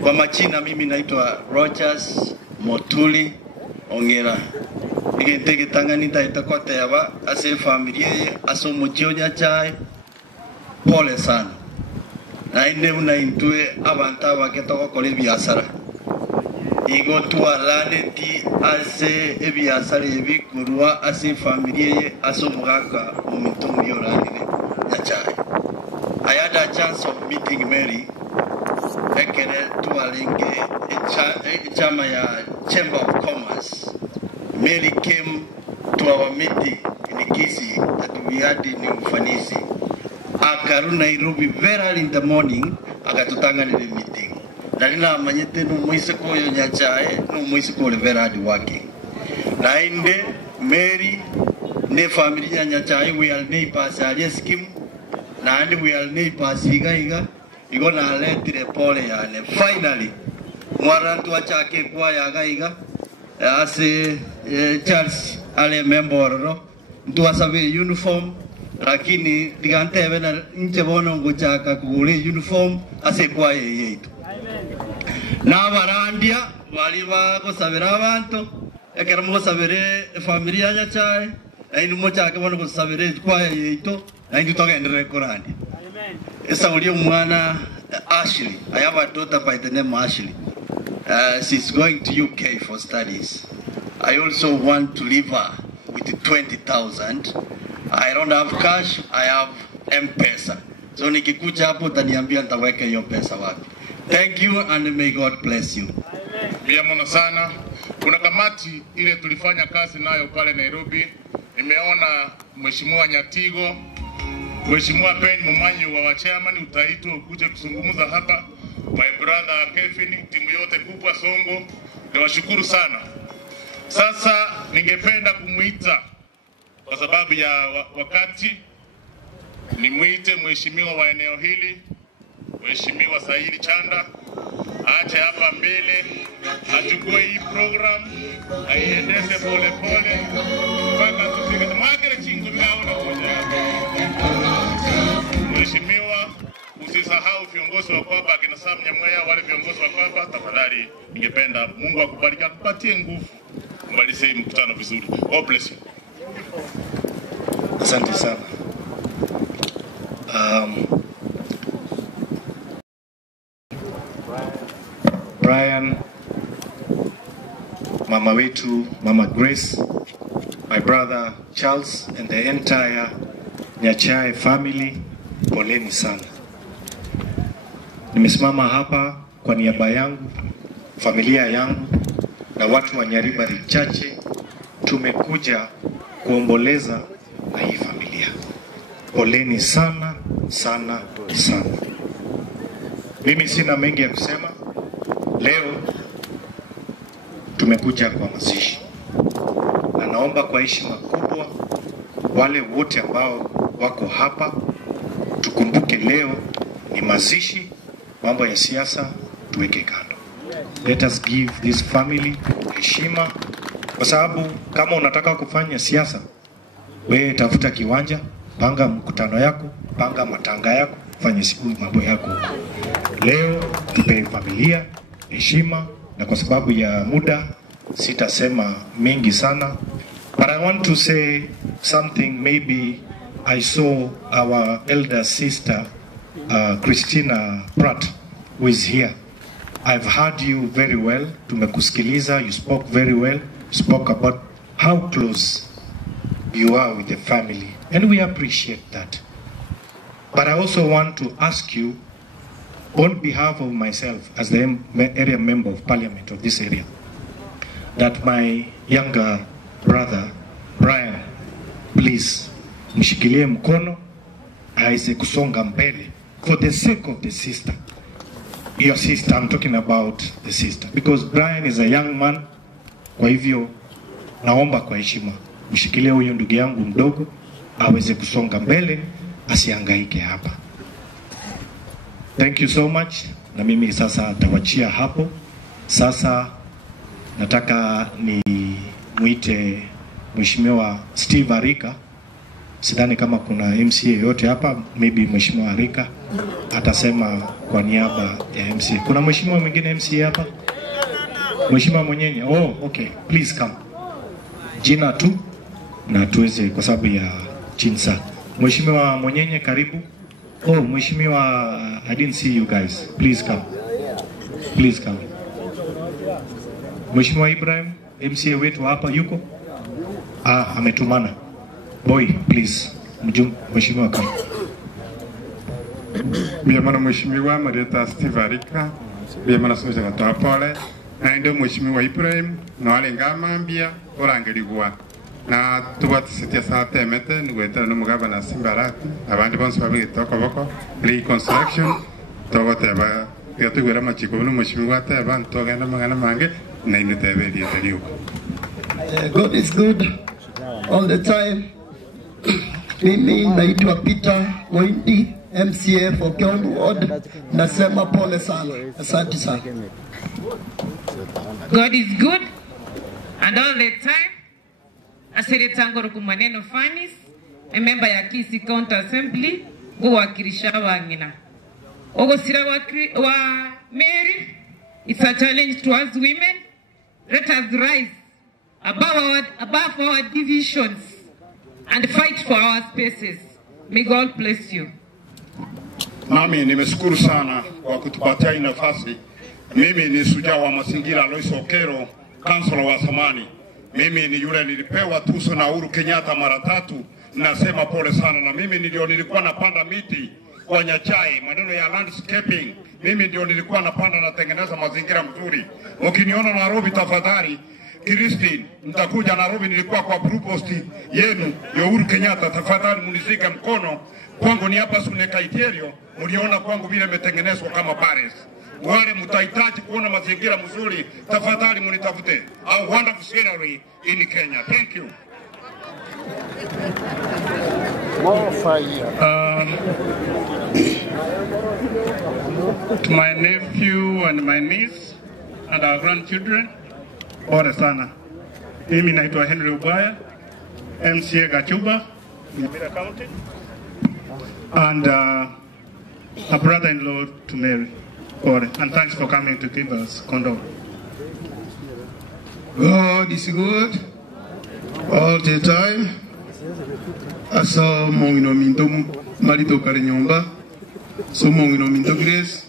Kwa majina mimi naitwa Rogers Motuli Ongera. Igitege Tanganyika itakote yaba ase familia ye asomuchio Nyachae. Pole sana. Na inde unaintue abantu abaketoko kole biashara. Igo tualaneti ase ebiashara ebikurwa ase familia ye asomugaka mumitungi yorangire Nyachae. I had a chance of meeting Mary ekere tualinge chama ya Chamber of Commerce. Mary came to our meeting in Kisii that we had in Ufanisi. Akaru Nairobi very early in the morning akatutanga nile meeting. Dalila manyete no mwisi koyo Nyachae no mwisi kole very hard working. Na inde Mary ne familia Nyachae we all need pass aliye scheme na ande we all need pass iga igona letire pole yane. Finally mwarantu achake kwa yaga iga ase Charles ale member mtu asabe uniform, lakini digantebe na nje bono ngochaka kugule uniform ase kwa yeyetu. Na barandia bali bagosabira abantu ekera mugosabire familia Nyachae ainu mochaka bono gosabire kwa yeyetu ainu togendere korandi. Esa uli mwana Ashley, I have a daughter by the name Ashley. She's going to UK for studies. I also want to leave her with 20,000. I don't have cash, I have M-Pesa. So nikikuja hapo utaniambia nitaweka hiyo pesa wapi. Thank you and may God bless you. Biamona sana. Kuna kamati ile tulifanya kazi nayo pale Nairobi. Nimeona Mheshimiwa Nyatigo, Mheshimiwa Ben Mumanyi wa chairman utaitwa ukuje kuzungumza hapa. My brother Kevin, timu yote kubwa Songo, niwashukuru sana. Sasa ningependa kumuita kwa sababu ya wakati, nimuite mheshimiwa wa eneo hili, Mheshimiwa Saidi Chanda, ache hapa mbele, achukue hii program, aiendeshe pole pole, mpaka tufike mwakere chingu mnaona moja. Mheshimiwa, usisahau viongozi wa kwamba akina Sam Nyamweya, wale viongozi wa kwamba, tafadhali ningependa Mungu akubariki, akupatie nguvu, mbalize mkutano vizuri. God bless you. Asante sana. Brian, mama wetu, Mama Grace, my brother Charles and the entire Nyachae family, poleni sana. Nimesimama hapa kwa niaba yangu, familia yangu na watu wa Nyaribari chache. Tumekuja kuomboleza na hii familia. Poleni sana sana sana. Mimi sina mengi ya kusema. Leo tumekuja kwa mazishi, na naomba kwa heshima kubwa wale wote ambao wako hapa tukumbuke leo ni mazishi. Mambo ya siasa tuweke kando. Let us give this family heshima, kwa sababu kama unataka kufanya siasa, wewe tafuta kiwanja, panga mkutano yako, panga matanga yako, fanya mambo yako. Leo tupe familia heshima, na kwa sababu ya muda sitasema mengi sana, but I want to say something. Maybe I saw our elder sister Christina Pratt, who is here. I've heard you very well. Tumekusikiliza, you spoke very well. You spoke about how close you are with the family, and we appreciate that. But I also want to ask you, on behalf of myself as the area member of parliament of this area, that my younger brother Brian, please mshikilie mkono aweze kusonga mbele for the sake of the sister. Your sister, I'm talking about the sister, because Brian is a young man. Kwa hivyo naomba kwa heshima mshikilie huyo ndugu yangu mdogo aweze kusonga mbele, asihangaike hapa. Thank you so much. Na mimi sasa tawachia hapo. Sasa nataka ni muite Mheshimiwa Steve Arika. Sidhani kama kuna MCA yote hapa, maybe Mheshimiwa Arika atasema kwa niaba ya MCA. Kuna Mheshimiwa mwingine MCA hapa? Mheshimiwa Monyenye. Oh, okay. Please come. Jina tu na tuweze kwa sababu ya chinsa. Mheshimiwa Monyenye, karibu. Oh, Mheshimiwa, I didn't see you guys. Please come. Please come. Mheshimiwa Ibrahim, MCA wetu hapa yuko? Ametumana. Boy, please. Mheshimiwa kama. Biamana Mheshimiwa Marita Steve Arika, biamana soja gatoa pole, na ndio Mheshimiwa Ibrahim, na wale ngama mbia, orangeligwa. Na tuwatisitia saa temete, niguetera n'umugaba na Simbarati, abandi bonse babigitoko boko, reconstruction, togoteba, gatugwera machiko n'Mheshimiwa teba, ntogenda magana mange, na inetebe dieteliuko. God is good all the time. Mimi naitwa Peter Moindi, MCA for Kiondu Ward. Nasema pole sana. Asante sana. God is good and all the time. Asiri tango rukumaneno Fanis, a member ya Kisii County Assembly, guwakilisha wangina. Ogo sira wa Mary, it's a challenge to us women. Let us rise above our divisions and fight for our spaces. May God bless you. Nami nimeshukuru sana kwa kutupatia nafasi Mimi ni Shujaa wa Mazingira Lois Okero, kansela wa zamani. Mimi ni yule nilipewa tuzo na Uhuru Kenyatta mara 3. Nasema pole sana, na mimi ndio nilikuwa napanda miti kwa Nyachai, maneno ya landscaping. Mimi ndio nilikuwa napanda na tengeneza mazingira mzuri. Ukiniona Nairobi tafadhali, Christine, mtakuja Nairobi, nilikuwa kwa blue post yenu ya Uhuru Kenyatta, tafadhali munizike mkono. Kwangu ni hapa Suneka Iterio, mliona kwangu vile imetengenezwa kama Paris. Wale mtahitaji kuona mazingira mzuri, tafadhali munitafute. A wonderful scenery in Kenya. Thank you. To my nephew and my niece and our grandchildren, pole sana. Mimi naitwa Henry Ubaya, MCA Gachuba, Nyamira County, and a brother-in-law to Mary. Pole, and thanks for coming to give us condol. God is good all the time. Asa mongino minto marito kare nyomba. So mongino minto Grace.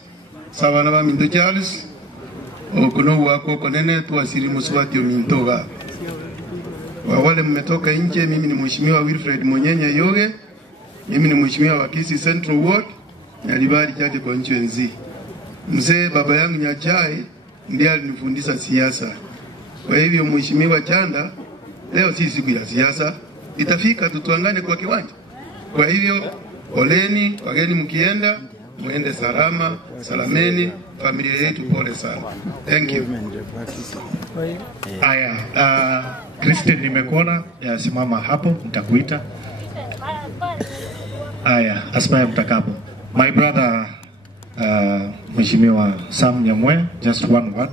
Sabana ba minto Charles. Okono wako konene tu asiri muswati minto ga. Wale mmetoka nje, mimi ni mheshimiwa Wilfred Monyenye Yoge. Mimi ni mheshimiwa wa Kisii Central Ward na Libari Chache constituency. Mzee baba yangu Nyachai ndiye alinifundisha siasa. Kwa hivyo mheshimiwa Chanda, leo si siku ya siasa, itafika tutuangane kwa kiwanja. Kwa hivyo poleni, wageni mkienda, muende salama, salameni, familia yetu pole sana. Thank you. Aya, Christine nimekuona, simama hapo, nitakuita. Aya, aspire mtakapo. My brother Mheshimiwa Sam Nyamwe, just one word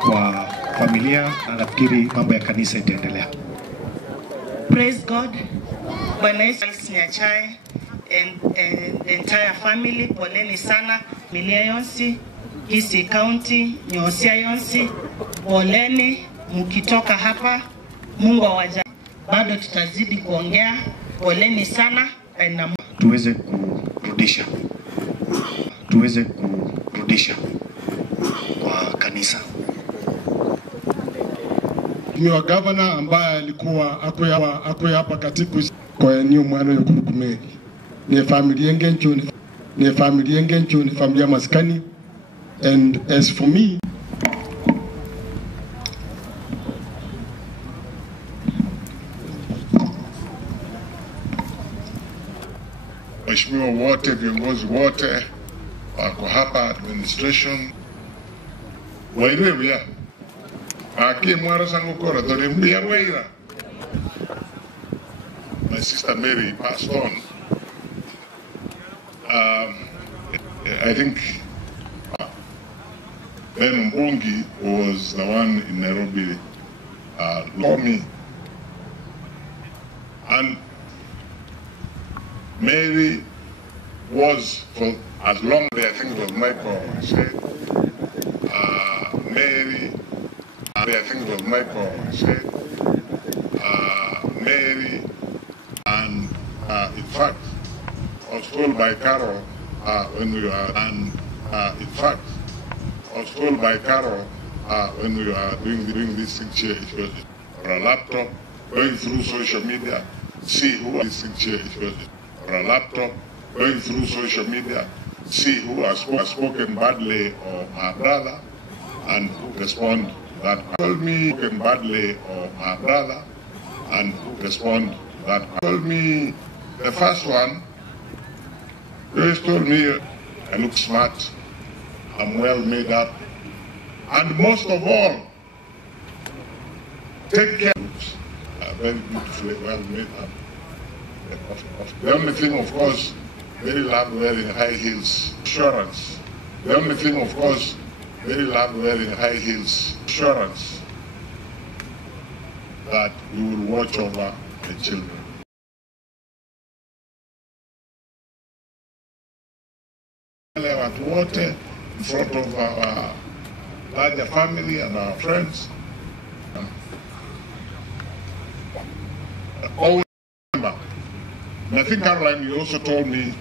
kwa familia, na nafikiri mambo ya kanisa itaendelea. Praise God. Bwana Yesu Nyachai and the entire family, poleni sana, familia yonsi, Kisii County, Nyosia yonsi, poleni mkitoka hapa, Mungu awajalie. Bado tutazidi kuongea, poleni sana na tuweze kurudisha kwa kanisa. Mheshimiwa Governor ambaye alikuwa akwe hapa katika kwa eneo mwana ya Kurukumeli. Ni familia ngencho ni familia maskani, and as for me, Mheshimiwa wote, viongozi wote wako hapa, administration wailewe aki mwara sangu kora dore mbia weira. My sister Mary passed on. I think Ben Mbungi was the one in Nairobi, Lomi, and Mary was for as long as I think it was Michael said. Mary, I think it was Michael said. Mary, and in fact, I was told by Carol when we were, and in fact, I was told by Carol when we were doing this thing here, it was or a laptop, going through social media, see who this thing here, it was or a laptop, going through social media, see who has spoken badly of my brother, and respond that told me spoken badly of my brother, and respond that told me the first one. He always told me I look smart, I'm well made up, and most of all, take care. Very beautifully well made up. The only thing, of course, very love wearing high heels. Assurance. The only thing, of course, very love wearing high heels. Assurance that you will watch over the children. Watu wote in front of our larger family and our friends. Always remember, and I think Caroline, you also told me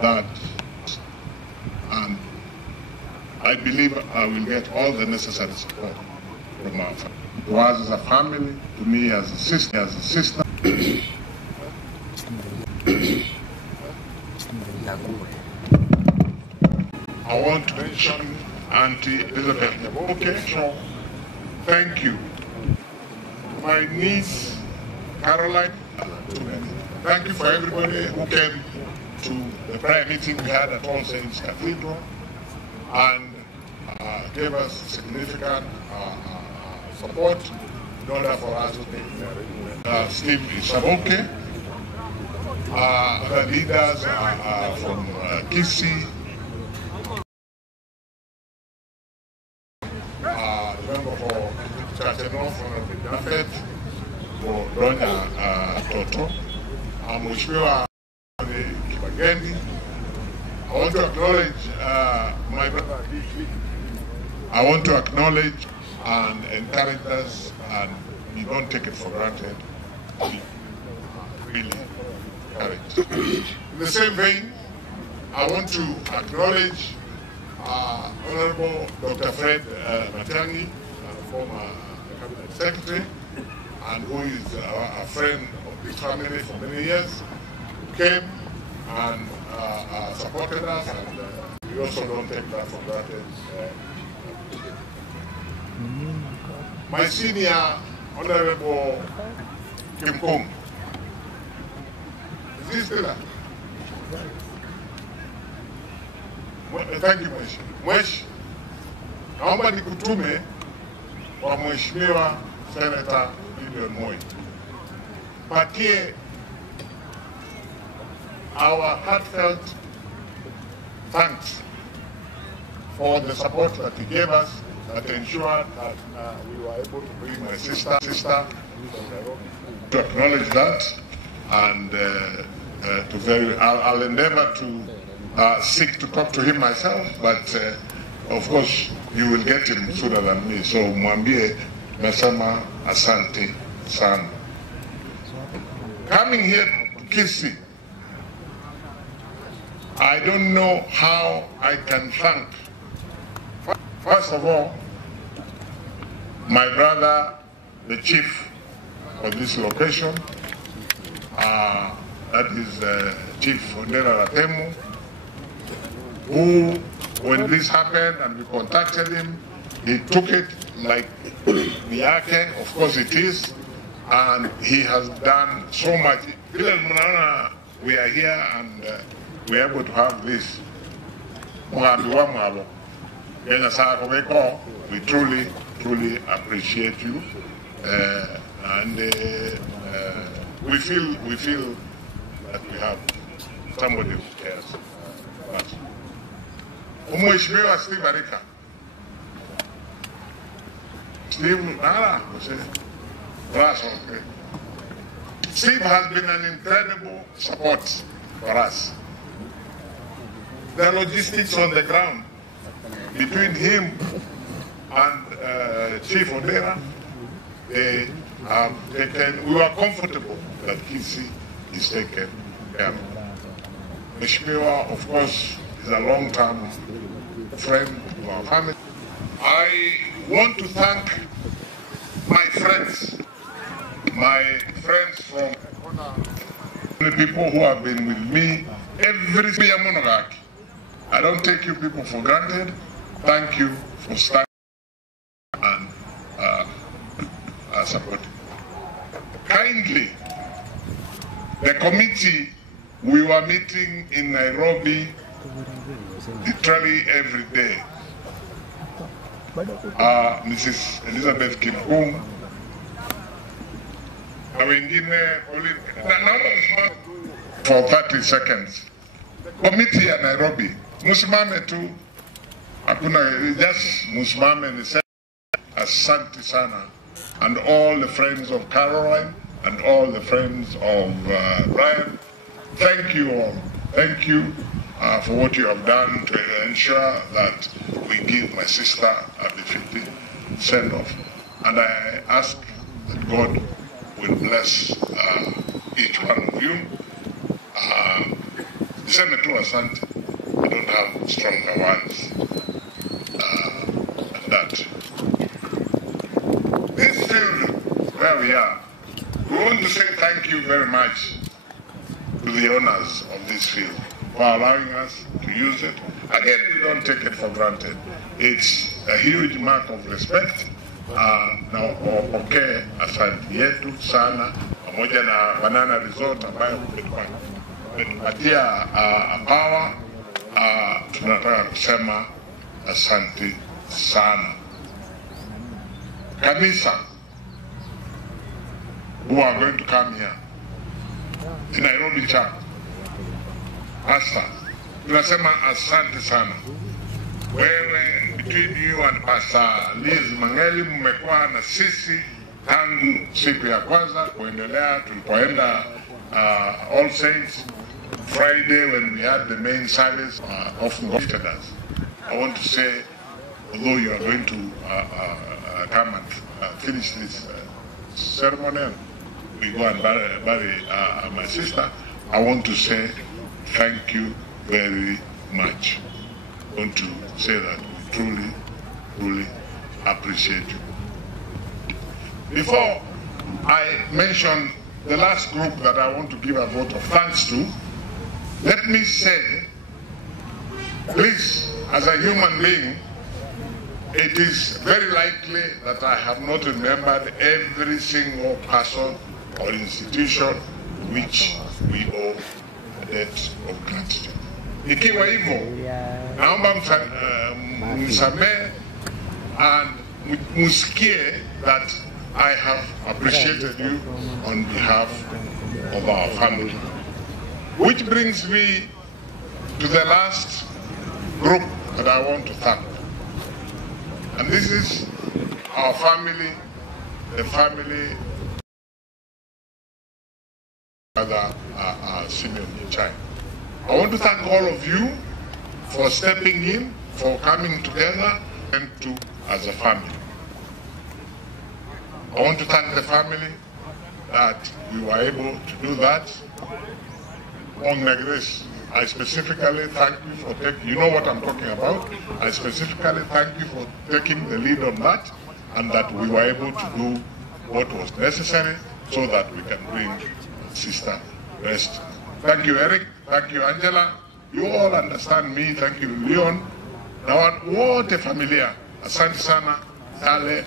that, and I believe I will get all the necessary support from our family. To us as a family, to me as a sister. I want to mention Auntie Elizabeth Nyaboke. So, thank you. My niece, Caroline. Thank you for everybody who came to the prayer meeting we had at All Saints Cathedral and gave us significant support in order for us to make Steve Isaboke, the leaders from Kisii, the member for Chacheno from Nafet, for Donya Toto, Mheshimiwa Kibageni. I want to acknowledge my brother. I want to acknowledge and encourage us, and we don't take it for granted. We really encourage. In the same vein, I want to acknowledge Honorable Dr. Fred Matiang'i, former Cabinet Secretary, and who is a friend of this family for many years, who came and supported us, and we also don't take that for granted. My senior, Honorable Kim Kung, is he still there? Thank you, Mwesh. Mwesh, naomba nikutume kwa Mheshimiwa Senator Gideon Moi. Patie our heartfelt thanks for the support that he gave us, that ensured that we were able to bring my sister to acknowledge that, and I'll endeavor to seek to talk to him myself, but of course you will get him sooner than me. So mwambie mesema asante sana. Coming here to Kisii, I don't know how I can thank, first of all, my brother, the chief of this location, that is Chief Ondera Ratemu, who, when this happened and we contacted him, he took it like Miyake, of course it is, and he has done so much. We are here and we are able to have this. We truly, truly appreciate you, and we feel that we have somebody who cares much. Mheshimiwa Steve Arika. Steve has been an incredible support for us. The logistics on the ground between him and Chief Ondera, they have taken, we are comfortable that Kisii is taken care of. Mheshimiwa, of course, is a long-term friend of our family. I want to thank my friends from the people who have been with me every day. I don't take you people for granted. Thank you for standing and supporting. Kindly, the committee, we were meeting in Nairobi literally every day. Mrs. Elizabeth Kimkung, for 30 seconds. Committee at Nairobi, musimame tu, hakuna, just musimame ni sema asante sana, and all the friends of Caroline and all the friends of Ryan, thank you all. Thank you for what you have done to ensure that we give my sister a befitting send-off. And I ask that God will bless each one of you. Niseme tu asante. I don't have stronger words. that this field where we are, we want to say thank you very much to the owners of this field for allowing us to use it. Again, we don't take it for granted. It's a huge mark of respect. Na wapokee asante yetu sana, pamoja na Banana Resort ambayo kumetupatia power. Tunataka kusema asante sana. Kanisa, who are going to come here, in Nairobi Church, Pastor, tunasema asante sana. Wewe, between you and Pastor Liz Mangeli, mmekuwa na sisi tangu siku ya kwanza kuendelea tulipoenda All Saints Friday when we had the main service of visited us. I want to say, although you are going to come and finish this ceremony, and we go and bury my sister, I want to say thank you very much. I want to say that we truly, truly appreciate you. Before I mention the last group that I want to give a vote of thanks to, let me say, please, as a human being, it is very likely that I have not remembered every single person or institution which we owe a debt of gratitude. Ikiwa hivyo, naomba msamehe and musikie that I have appreciated you on behalf of our family. Which brings me to the last group that I want to thank. And this is our family, the family of Simeon Nyachae. I want to thank all of you for stepping in, for coming together and to as a family. I want to thank the family that we were able to do that. On Grace, I specifically thank you for taking, you know what I'm talking about. I specifically thank you for taking the lead on that, and that we were able to do what was necessary so that we can bring Sister rest. Thank you, Eric. Thank you, Angela. You all understand me. Thank you, Leon. Now, what a familia. Asante sana yale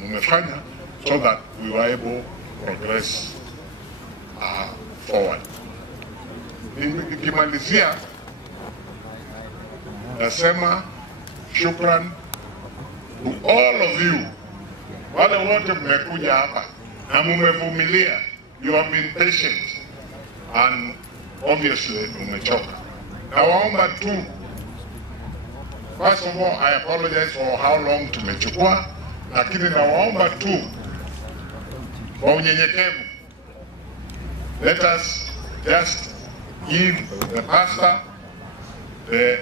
mumefanya so that we were able to progress forward. Nikimalizia nasema shukran to all of you, wale wote mmekuja hapa na mumevumilia. You have been patient and obviously mmechoka. Nawaomba tu, first of all, I apologize for how long tumechukua, lakini nawaomba tu kwa unyenyekevu, let us just give the pastor the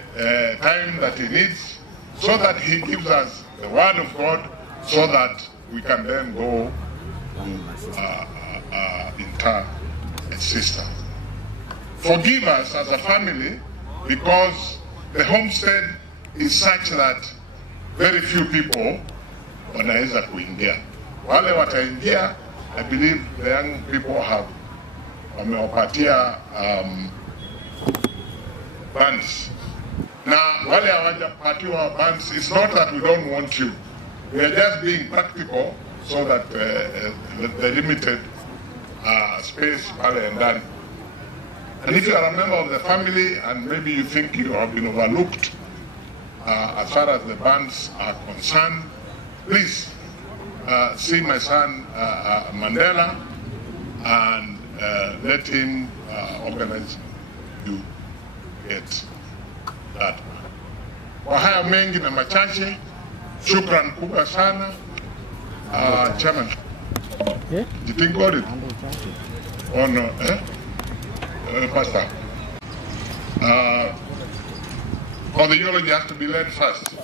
time that he needs so that he gives us the word of God so that we can then go to inter a sister. Forgive us as a family because the homestead is such that very few people wanaweza kuingia. Wale wataingia, I believe the young people have wamewapatia bands. Na wale hawajapatiwa bands, it's not that we don't want you. We are just being practical so that the limited space pale ndani. And if you are a member of the family and maybe you think you have been overlooked as far as the bands are concerned, please see my son Mandela and let him organize you get that. Kwa haya mengi na machache, shukran kubwa sana. Chairman, do you think got it? Or no? Pastor. Or the eulogy has to be led first.